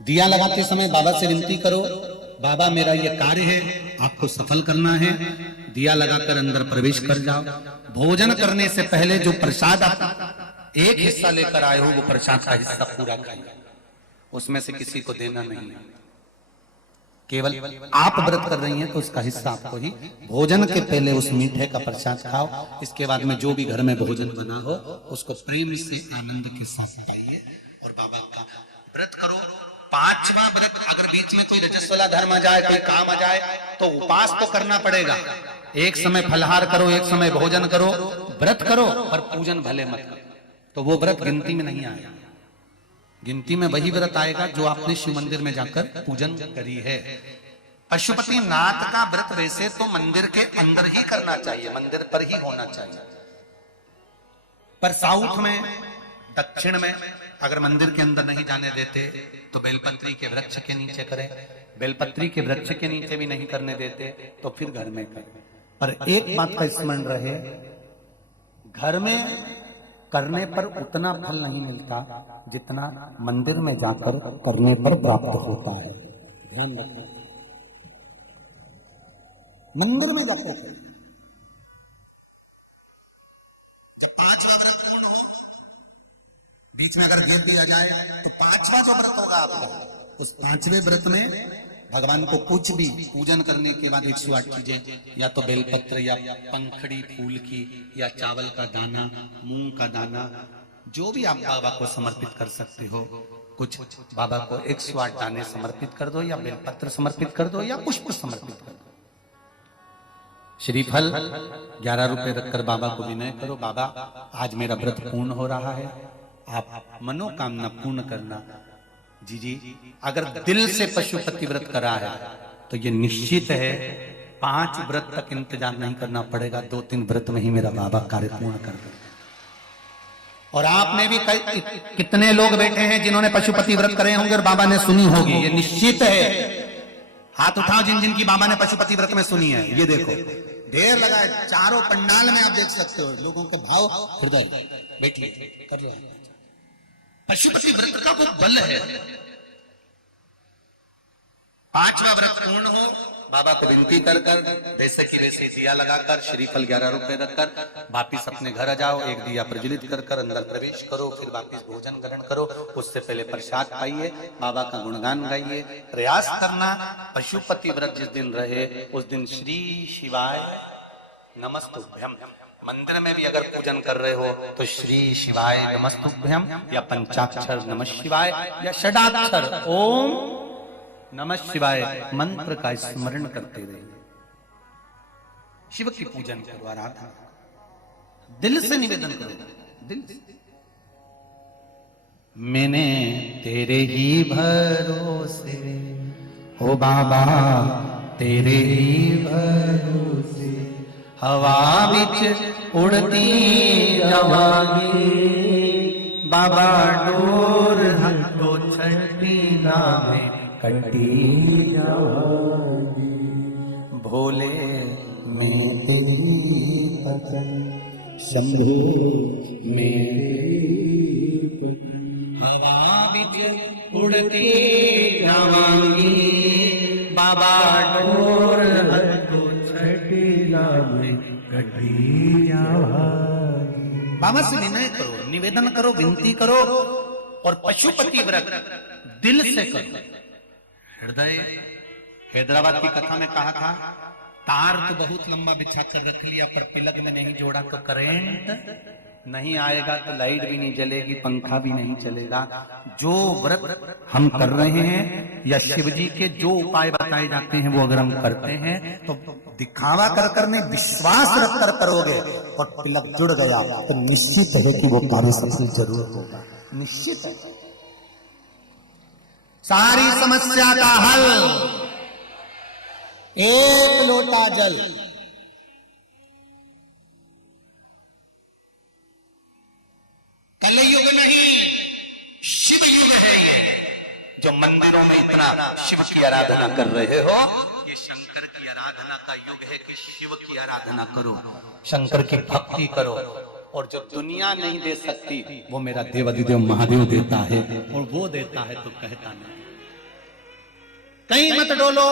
दिया लगाते समय बाबा से विनती करो, बाबा मेरा ये कार्य है, आपको सफल करना है। दिया लगाकर अंदर प्रवेश कर जाओ। भोजन करने से पहले जो प्रसाद आप 1 हिस्सा लेकर आए हो, वो प्रसाद का हिस्सा पूरा खाइए, उसमें से किसी को देना नहीं है। केवल आप व्रत कर रही हैं तो उसका हिस्सा आपको ही। भोजन के पहले उस मीठे का प्रसाद खाओ। इसके बाद में जो भी घर में भोजन बना हो उसको प्रेम से आनंद के साथ खाइए और बाबा का व्रत करो। 5वां व्रत अगर बीच में कोई रजस्वला धर्म आ जाए, कोई काम आ जाए, तो उपास तो करना पड़ेगा। एक समय फलहार करो, एक समय भोजन करो, व्रत करो, पर पूजन भले मत करो। तो वो व्रत गिनती में नहीं आएगा। गिनती में वही व्रत आएगा जो आपने शिव मंदिर में जाकर पूजन करी है। पशुपति नाथ का व्रत वैसे तो मंदिर के अंदर ही करना चाहिए, मंदिर पर ही होना चाहिए। पर साउथ में, दक्षिण में अगर मंदिर के अंदर नहीं जाने देते तो बेलपत्री के वृक्ष के नीचे करें। बेलपत्री के वृक्ष के नीचे भी नहीं करने देते तो फिर घर में करें। पर एक बात का स्मरण रहे, घर में करने पर उतना फल नहीं मिलता जितना मंदिर में जाकर करने पर प्राप्त होता है। ध्यान रखना, मंदिर में जाकर करें। बीच में अगर गेप दिया जाए तो 5वां जो व्रत होगा आपका, उस 5वें व्रत में भगवान को कुछ भी पूजन करने के बाद 108 चीजें, या तो बेलपत्र या पंखड़ी फूल की या चावल का दाना, मूंग का दाना, जो भी आप बाबा को समर्पित कर सकते हो, कुछ बाबा को 108 दाने समर्पित कर दो या बेलपत्र समर्पित कर दो या पुष्प समर्पित कर दो। श्रीफल 11 रुपए रखकर बाबा को विनय करो, बाबा आज मेरा व्रत पूर्ण हो रहा है, आप मनोकामना पूर्ण करना। जी अगर दिल से पशुपति व्रत करा है तो ये निश्चित है 5 व्रत तक इंतजार नहीं करना पड़ेगा, 2-3 व्रत में ही मेरा बाबा कार्य पूर्ण कर दे। और आपने भी कितने लोग बैठे हैं जिन्होंने पशुपति व्रत करे होंगे और बाबा ने सुनी होगी, ये निश्चित है। हाथ उठाओ जिन जिन की बाबा ने पशुपति व्रत में सुनी है, ये देखो ढेर लगा है चारों पंडाल में, आप देख सकते हो लोगों के भाव हृदय बैठिए कर रहे हैं। पशुपति व्रत का वो बल है। पांचवा व्रत पूर्ण हो, बाबा को विनती कर कर जैसे कि वैसे दिया लगाकर श्रीफल 11 रुपए रखकर वापिस अपने घर आ जाओ। एक दिया प्रज्वलित कर कर अंदर प्रवेश करो, फिर वापिस भोजन ग्रहण करो। उससे पहले प्रसाद खाइए, बाबा का गुणगान गाइए। प्रयास करना पशुपति व्रत जिस दिन रहे उस दिन श्री शिवाय नमस्तुभ्यम। मंदिर में भी अगर पूजन कर रहे हो तो श्री शिवाय नमस्तुभ्यम या पंचाक्षर नमः शिवाय या षडाक्षर ओम नमः शिवाय मंत्र का स्मरण करते रहे। शिव की पूजन करो, आराधना दिल से निवेदन करो, दिल से। मैंने तेरे ही भरोसे हो बाबा, तेरे ही भरोसे हवा बिच उड़ती जावांगी बाबा, डोर हटो छठी नामे कटी जावांगी। भोले मेरी पतन शंभू मेरी पतन, हवा बिच उड़ती जावांगी बाबा, डोर हटो छठी नामे कटी जावांगी। बाबा से विनय करो, निवेदन करो, विनती करो और पशुपति व्रत दिल से करो। हृदय, हैदराबाद की कथा में कहा था तार तो बहुत लंबा बिछा कर रख लिया पर प्लग में नहीं जोड़ा तो करंट नहीं आएगा, तो लाइट भी नहीं जलेगी, पंखा भी नहीं चलेगा। जो व्रत हम कर रहे हैं या शिव जी के जो उपाय बताए जाते हैं वो अगर हम करते हैं तो दिखावा कर कर नहीं, विश्वास रख कर करोगे और प्लग जुड़ गया तो निश्चित है कि वो कार्य सफल जरूर होगा, निश्चित है। सारी समस्या का हल एक लोटा जल। कलयुग नहीं शिव युग है ये। जो मंदिरों में इतना शिव की आराधना कर रहे हो, ये शंकर की आराधना का युग है कि शिव की आराधना करो, शंकर की भक्ति करो। और जो दुनिया नहीं दे सकती वो मेरा देवाधिदेव महादेव देता है, और वो देता है तो कहता नहीं। कहीं मत डोलो,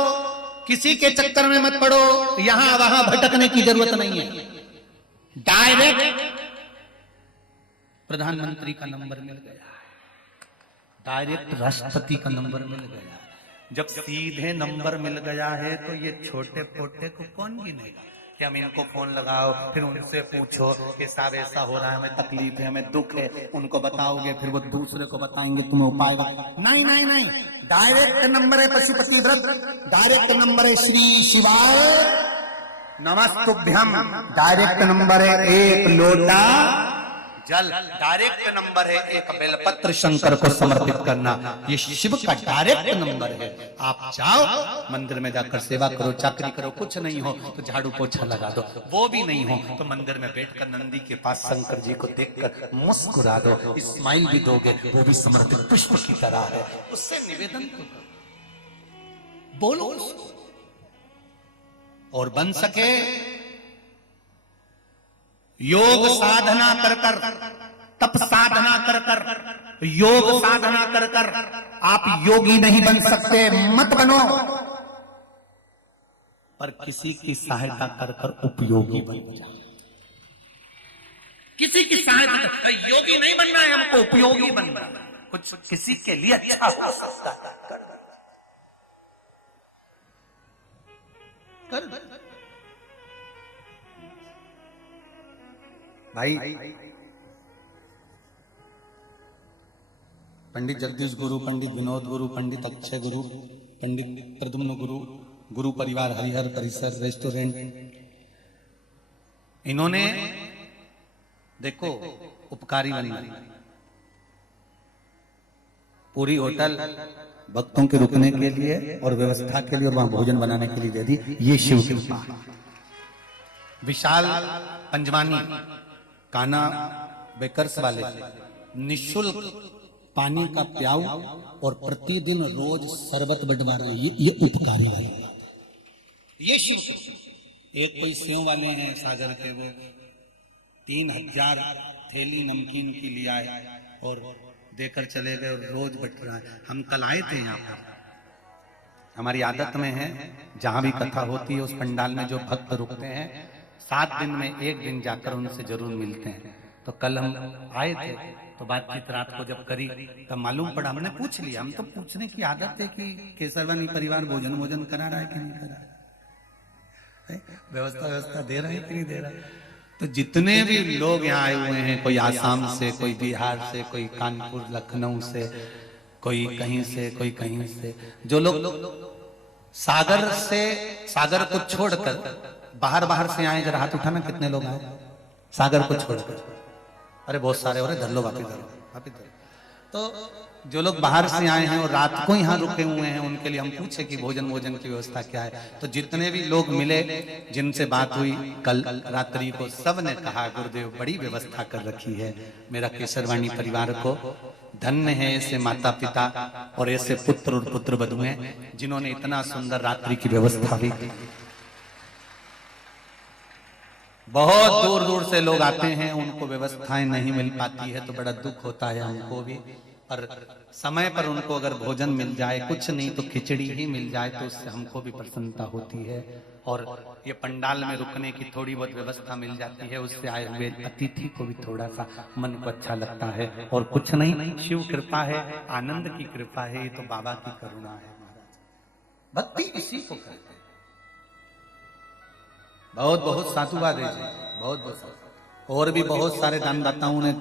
किसी के चक्कर में मत पड़ो, यहां वहां भटकने की जरूरत नहीं है। डायरेक्ट प्रधानमंत्री का नंबर मिल गया, डायरेक्ट राष्ट्रपति का नंबर मिल गया। जब सीधे नंबर मिल गया है तो ये छोटे पोटे को कौन गिनेगा कि हम इनको फोन लगाओ, फिर उनसे पूछो कि साहब ऐसा हो रहा है, हमें तकलीफ है, हमें दुख है, उनको बताओगे, फिर वो दूसरे को बताएंगे, तुम्हें उपाय नहीं नहीं नहीं, डायरेक्ट नंबर है पशुपति व्रत, डायरेक्ट नंबर है श्री शिवाय नमस्तुभ्यम, डायरेक्ट नंबर है एक लोटा जल, डायरेक्ट नंबर है एक बेलपत्र शंकर को समर्पित करना। ये शिव का डायरेक्ट नंबर है। आप जाओ मंदिर में जाकर सेवा करो, चाकरी करो, कुछ नहीं हो तो झाड़ू पोछा लगा दो, वो भी नहीं हो तो मंदिर में बैठकर नंदी के पास शंकर जी को देखकर मुस्कुरा दो, स्माइल भी दोगे, वो भी समर्पित पुष्प की तरह है। उससे निवेदन बोलो उसको। और बन सके योग साधना कर कर, तप साधना कर कर, योग साधना कर कर आप योगी नहीं बन सकते, मत बनो, पर किसी की सहायता कर कर उपयोगी बन जाओ। किसी की सहायता कर, योगी नहीं बनना है हमको, उपयोगी बनना है, कुछ किसी के लिए अच्छा हो सकता है कर। भाई पंडित जगदीश गुरु, पंडित विनोद गुरु, पंडित अक्षय गुरु, पंडित प्रद्युम्न गुरु, गुरु परिवार हरिहर परिसर रेस्टोरेंट, इन्होंने देखो उपकारी बनना, पूरी होटल भक्तों के रुकने के लिए और व्यवस्था के लिए और वहां भोजन बनाने के लिए दे दी। ये शिव की कृपा। विशाल पंजवानी, काना बेकर्स वाले निशुल्क पानी का प्याऊ और प्रतिदिन रोज शरबत बंटवा रहे हैं। ये उपकारी वाले, ये शिव एक कोई सेव वाले हैं सागर के, वो 3000 थैली नमकीन की ले आए और देकर चले गए और रोज बट रहा है। हम कल आए थे यहाँ पर, हमारी आदत में है जहां भी कथा होती है उस पंडाल में जो भक्त रुकते हैं 7 दिन में 1 दिन जाकर उनसे जरूर मिलते हैं। तो कल हम आए थे तो बातचीत रात को जब करी तब मालूम पड़ा, हमने पूछ लिया, हम तो पूछने की आदत है कि केसरवानी परिवार भोजन करा रहा है कि नहीं करा रहा है, व्यवस्था दे रहा है कि नहीं दे रहा है। तो जितने भी लोग यहाँ आए हुए हैं, कोई आसाम से, कोई बिहार से, कोई कानपुर लखनऊ से, कोई कहीं से, कोई कहीं से, जो लोग सागर को छोड़कर बाहर से आए, जरा हाथ उठाना कितने लोग आए सागर को छोड़कर। अरे बहुत सारे हो रहे, धर लो वापिस। तो जो लोग बाहर से आए हैं और रात को यहाँ रुके हुए हैं उनके लिए हम पूछे कि भोजन की व्यवस्था क्या है। तो जितने भी लोग मिले जिनसे बात हुई कल रात्रि को, सब ने कहा गुरुदेव बड़ी व्यवस्था कर रखी है। मेरा केसरवाणी परिवार को धन्य है ऐसे माता पिता और ऐसे पुत्र और पुत्र वधुएं जिन्होंने इतना सुंदर रात्रि की व्यवस्था भी की। बहुत दूर दूर से लोग आते हैं, उनको व्यवस्थाएं नहीं मिल पाती है तो बड़ा दुख होता है हमको भी, पर समय पर उनको अगर भोजन मिल जाए, कुछ नहीं तो खिचड़ी ही मिल जाए तो उससे हमको भी प्रसन्नता होती है। और ये पंडाल में रुकने की थोड़ी बहुत व्यवस्था मिल जाती है, उससे आए हुए अतिथि को भी थोड़ा सा मन को अच्छा लगता है। और कुछ नहीं, शिव कृपा है, आनंद की कृपा है, ये तो बाबा की करुणा है महाराज। भक्ति इसी को कहते हैं। बहुत बहुत साधुवाद है जी, बहुत बहुत। और भी बहुत सारे दानदाताओं ने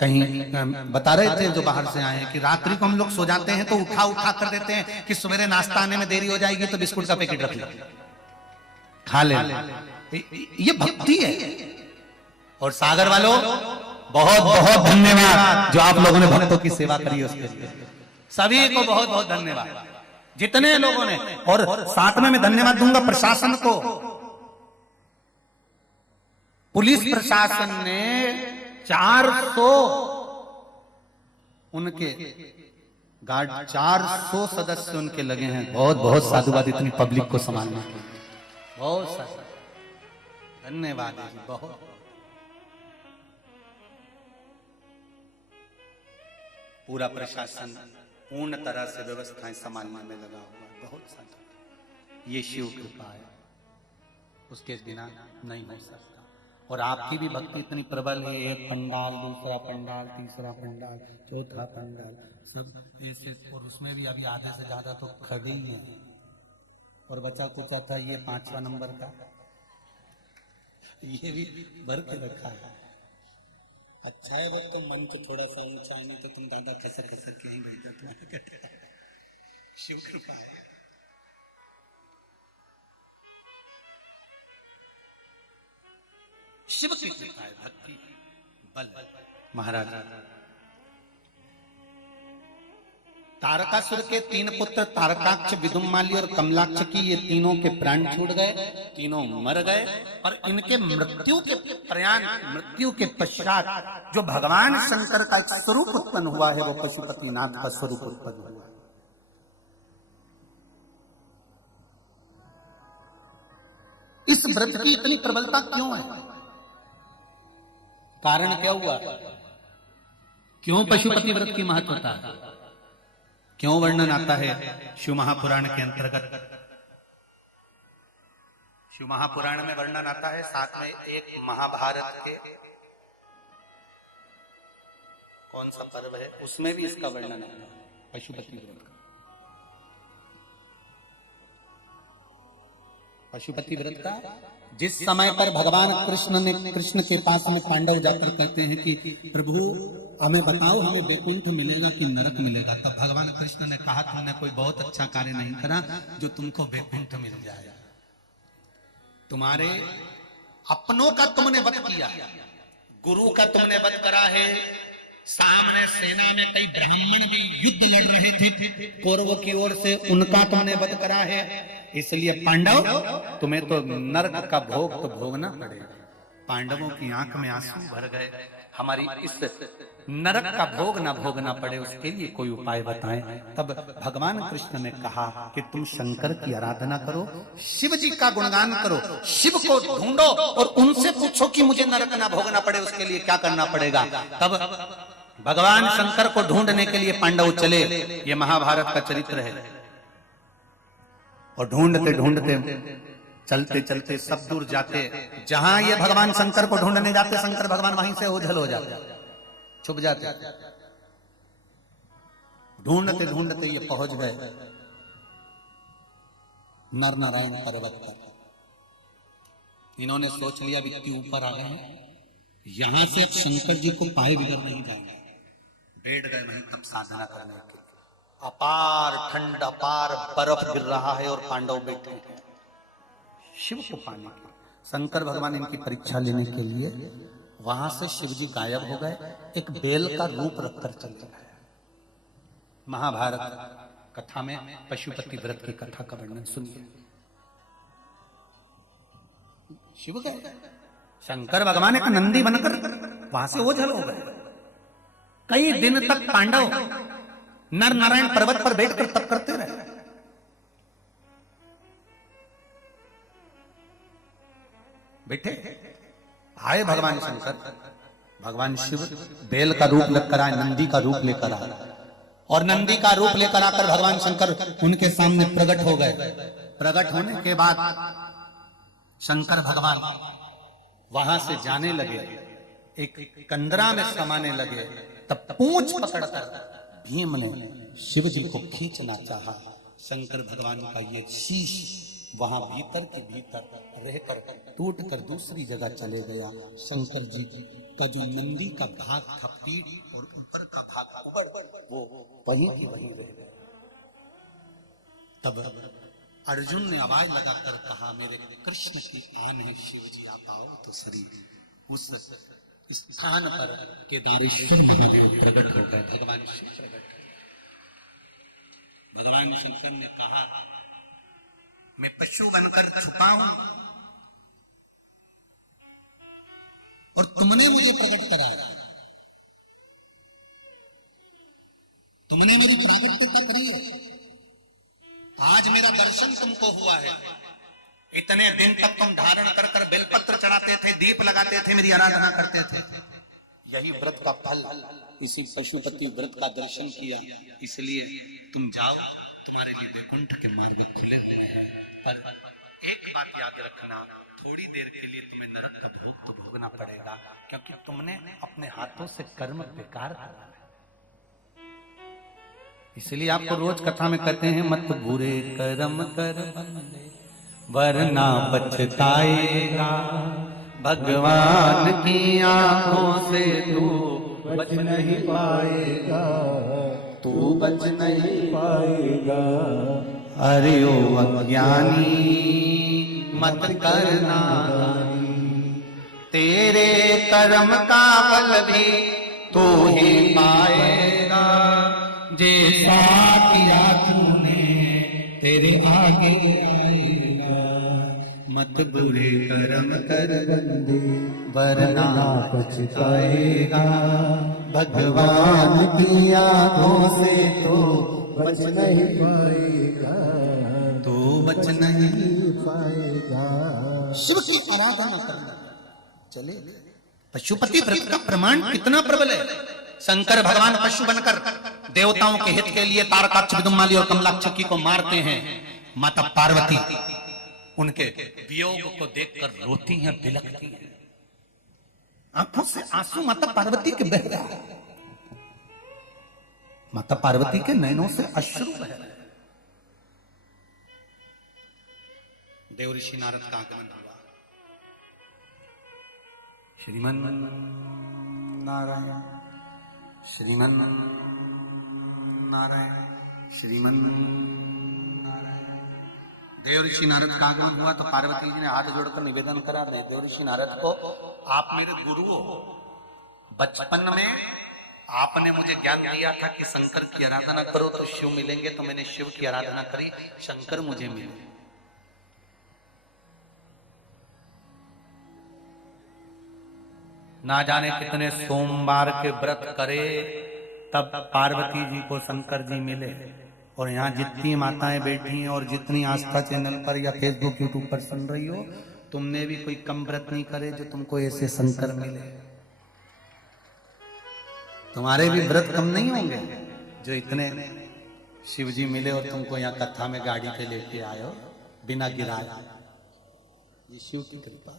कहीं बता रहे थे जो बाहर से आए हैं कि रात्रि को हम लोग सो जाते हैं तो उठा कर देते हैं कि सवेरे नाश्ता आने में देरी हो जाएगी तो बिस्कुट का पैकेट रख ले, खा ले। ये भक्ति है। और सागर वालों बहुत बहुत धन्यवाद जो आप लोगों ने भक्तों की सेवा करी, उसके लिए सभी को बहुत बहुत धन्यवाद जितने लोगों ने। और साथ में मैं धन्यवाद दूंगा प्रशासन को। पुलिस प्रशासन ने 400 उनके गार्ड, 400 सदस्य उनके लगे हैं। बहुत बहुत साधुवाद इतनी पब्लिक को संभालने के लिए, बहुत सारा धन्यवाद है जी, बहुत। पूरा प्रशासन पूर्ण तरह से व्यवस्थाएं संभालने में लगा हुआ है, बहुत सारा। ये शिव कृपा है, उसके बिना नहीं हो सकता। और आपकी भी भक्ति इतनी प्रबल है, एक पंडाल, दूसरा पंडाल, तीसरा पंडाल, चौथा पंडाल, सब ऐसे। और उसमें भी अभी आधे से ज्यादा तो खड़े ही हैं और बचा कुचा था ये 5वां नंबर का, ये भी भर के रखा है। अच्छा है वो तो मंच थोड़ा सा ऊंचा है, नहीं तो तुम दादा खसर के ही बैठ जाते। शिव कृपा है। शिव की कृपा है, भक्ति बल। महाराज तारकासुर के 3 पुत्र तारकाक्ष, विदुम्माली और कमलाक्ष की ये तीनों के प्राण छूट गए, तीनों मर गए। और इनके मृत्यु के पश्चात जो भगवान शंकर का एक स्वरूप उत्पन्न हुआ है वो पशुपतिनाथ का स्वरूप उत्पन्न हुआ है। इस व्रत की इतनी प्रबलता क्यों है? कारण क्या हुआ? क्यों पशुपति व्रत की महत्वता, क्यों वर्णन आता है शिव महापुराण के अंतर्गत? शिव महापुराण में वर्णन आता है, साथ में एक महाभारत के कौन सा पर्व है उसमें भी इसका वर्णन आता है, पशुपति व्रत का। पशुपति व्रत का जिस समय पर भगवान कृष्ण के पास में पांडव जाकर कहते हैं कि प्रभु हमें बताओ हमें वैकुंठ मिलेगा कि नरक मिलेगा, तब भगवान कृष्ण ने कहा तुमने कोई बहुत अच्छा कार्य नहीं करा जो तुमको वैकुंठ मिल जाए। तुम्हारे अपनों का तुमने वध किया, गुरु का तुमने वध करा है, सामने सेना में कई ब्राह्मण भी युद्ध लड़ रहे थे कौरवों की ओर से, उनका तुमने वध करा है। इसलिए पांडव तुम्हें तो नरक का भोग तो भोगना पड़ेगा। पांडवों की आंख में आंसू भर गए। हमारी इस नरक का भोग ना भोगना पड़े उसके लिए कोई उपाय बताएं। तब भगवान कृष्ण ने कहा कि तुम शंकर की आराधना करो, शिव जी का गुणगान करो, शिव को ढूंढो और उनसे पूछो कि मुझे नरक ना भोगना पड़े उसके लिए क्या करना पड़ेगा। तब भगवान शंकर को ढूंढने के लिए पांडव चले। ये महाभारत का चरित्र है। और ढूंढते ढूंढते चलते चलते सब दूर जाते, जहां ये भगवान शंकर को ढूंढने जाते, शंकर भगवान वहीं से ओझल हो जाते, छुप जाते। ढूंढते ढूंढते ये पहुंच गए नर नारायण पर्वत पर। इन्होंने सोच लिया इतनी ऊपर आ गए हैं, यहां से अब शंकर जी को पाए बिगड़ नहीं जाएंगे। बैठ गए वहीं तब साधना करने के लिए। अपार ठंड, अपार बर्फ गिर रहा है और पांडव बैठे हैं शिव को पाने के। शंकर भगवान इनकी परीक्षा लेने के लिए वहां से शिव जी गायब हो गए, एक बेल का रूप रखकर चले गए। महाभारत कथा में पशुपति व्रत की कथा का वर्णन सुनिए। शिव गए, शंकर भगवान एक नंदी बनकर वहां से ओझल हो गए। कई दिन तक पांडव नर नारायण पर्वत पर बैठकर तप करते रहे। बैठे आए भगवान शंकर, भगवान शिव बेल का रूप लेकर आए, नंदी का रूप लेकर आए। और नंदी का रूप लेकर आकर भगवान शंकर उनके सामने प्रकट हो गए। प्रकट होने के बाद शंकर भगवान वहां से जाने लगे, एक कंदरा में समाने लगे। तब पूंछ पकड़कर भीम ने शिव जी को खींचना चाहा। शंकर भगवान का ये शीश वहां भीतर के भीतर रहकर टूट कर दूसरी जगह चले गया। शंकर जी का जो नंदी का भाग था पीठ और ऊपर का भाग वो वहीं की वहीं रह गया। तब अर्जुन ने आवाज लगाकर कहा, मेरे कृष्ण की आन है शिव जी, आप आओ तो शरीर। उस स्थान पर केदारेश्वर महादेव प्रकट हो गए। भगवान शिव प्रकट। भगवान शंकर ने कहा, मैं पशु बनकर छुपाऊं और तुमने मुझे प्रकट कराया, तुमने मेरी प्राकट्यता करी है। आज मेरा दर्शन तुमको हुआ है। इतने दिन तक तुम धारण कर कर बेलपत्र चढ़ाते थे, दीप लगाते थे, मेरी आराधना करते थे। यही व्रत का फल, इसी पशुपति व्रत का दर्शन किया। इसलिए तुम जाओ, तुम्हारे लिए वैकुंठ के मार्ग खुले हुए हैं। पर एक बात याद रखना, थोड़ी देर के लिए तुम्हें नरक का भोग तो भोगना पड़ेगा, क्योंकि तुमने अपने हाथों से कर्म बेकार करा है। इसलिए आपको रोज कथा में कहते हैं, मत बुरे कर्म कर बंदे वरना पछताएगा। भगवान की आंखों से तू बच नहीं पाएगा, तू बच नहीं पाएगा। अरे ओ अज्ञानी मत करना, तेरे कर्म का फल भी तू ही पाएगा। जैसा किया तूने तेरे आगे आएगा। मत बुरे कर्म कर बंदे वरना पछताएगा। भगवान की आंखों से तो बच नहीं पाएगा, तो बच नहीं पाएगा। शिव की आराधना करना चले। पशुपति व्रत का प्रमाण कितना प्रबल है। शंकर भगवान पशु बनकर देवताओं के हित के लिए तारकाक्ष, विदुमाली और कमलाक्षकी को मारते हैं। माता पार्वती उनके वियोग को देखकर रोती हैं, बिलखती हैं। आंखों से आंसू माता पार्वती के बह रहा है। माता पार्वती के नयनों से अश्रु बह रहे हैं। देव ऋषि नारद का आगमन हुआ। श्रीमन नारायण, श्रीमन नारायण, श्रीमन नारायण। देव ऋषि नारद का आगमन हुआ तो पार्वती जी ने हाथ जोड़कर निवेदन करा, देव ऋषि नारद को, आप मेरे गुरु हो। बचपन में आपने मुझे ज्ञान दिया था कि शंकर की आराधना करो तो शिव मिलेंगे, तो मैंने शिव की आराधना करी, शंकर मुझे मिले। ना जाने कितने सोमवार के व्रत करे तब पार्वती जी को शंकर जी मिले। और यहाँ जितनी माताएं बैठी हैं और जितनी आस्था चैनल पर या फेसबुक यूट्यूब पर सुन रही हो, तुमने भी कोई कम व्रत नहीं करे जो तुमको ऐसे शंकर मिले। तुम्हारे भी व्रत कम नहीं होंगे जो इतने शिव जी मिले और तुमको यहाँ कथा में गाड़ी पे लेके आए हो बिना गिराए। ये शिव की कृपा।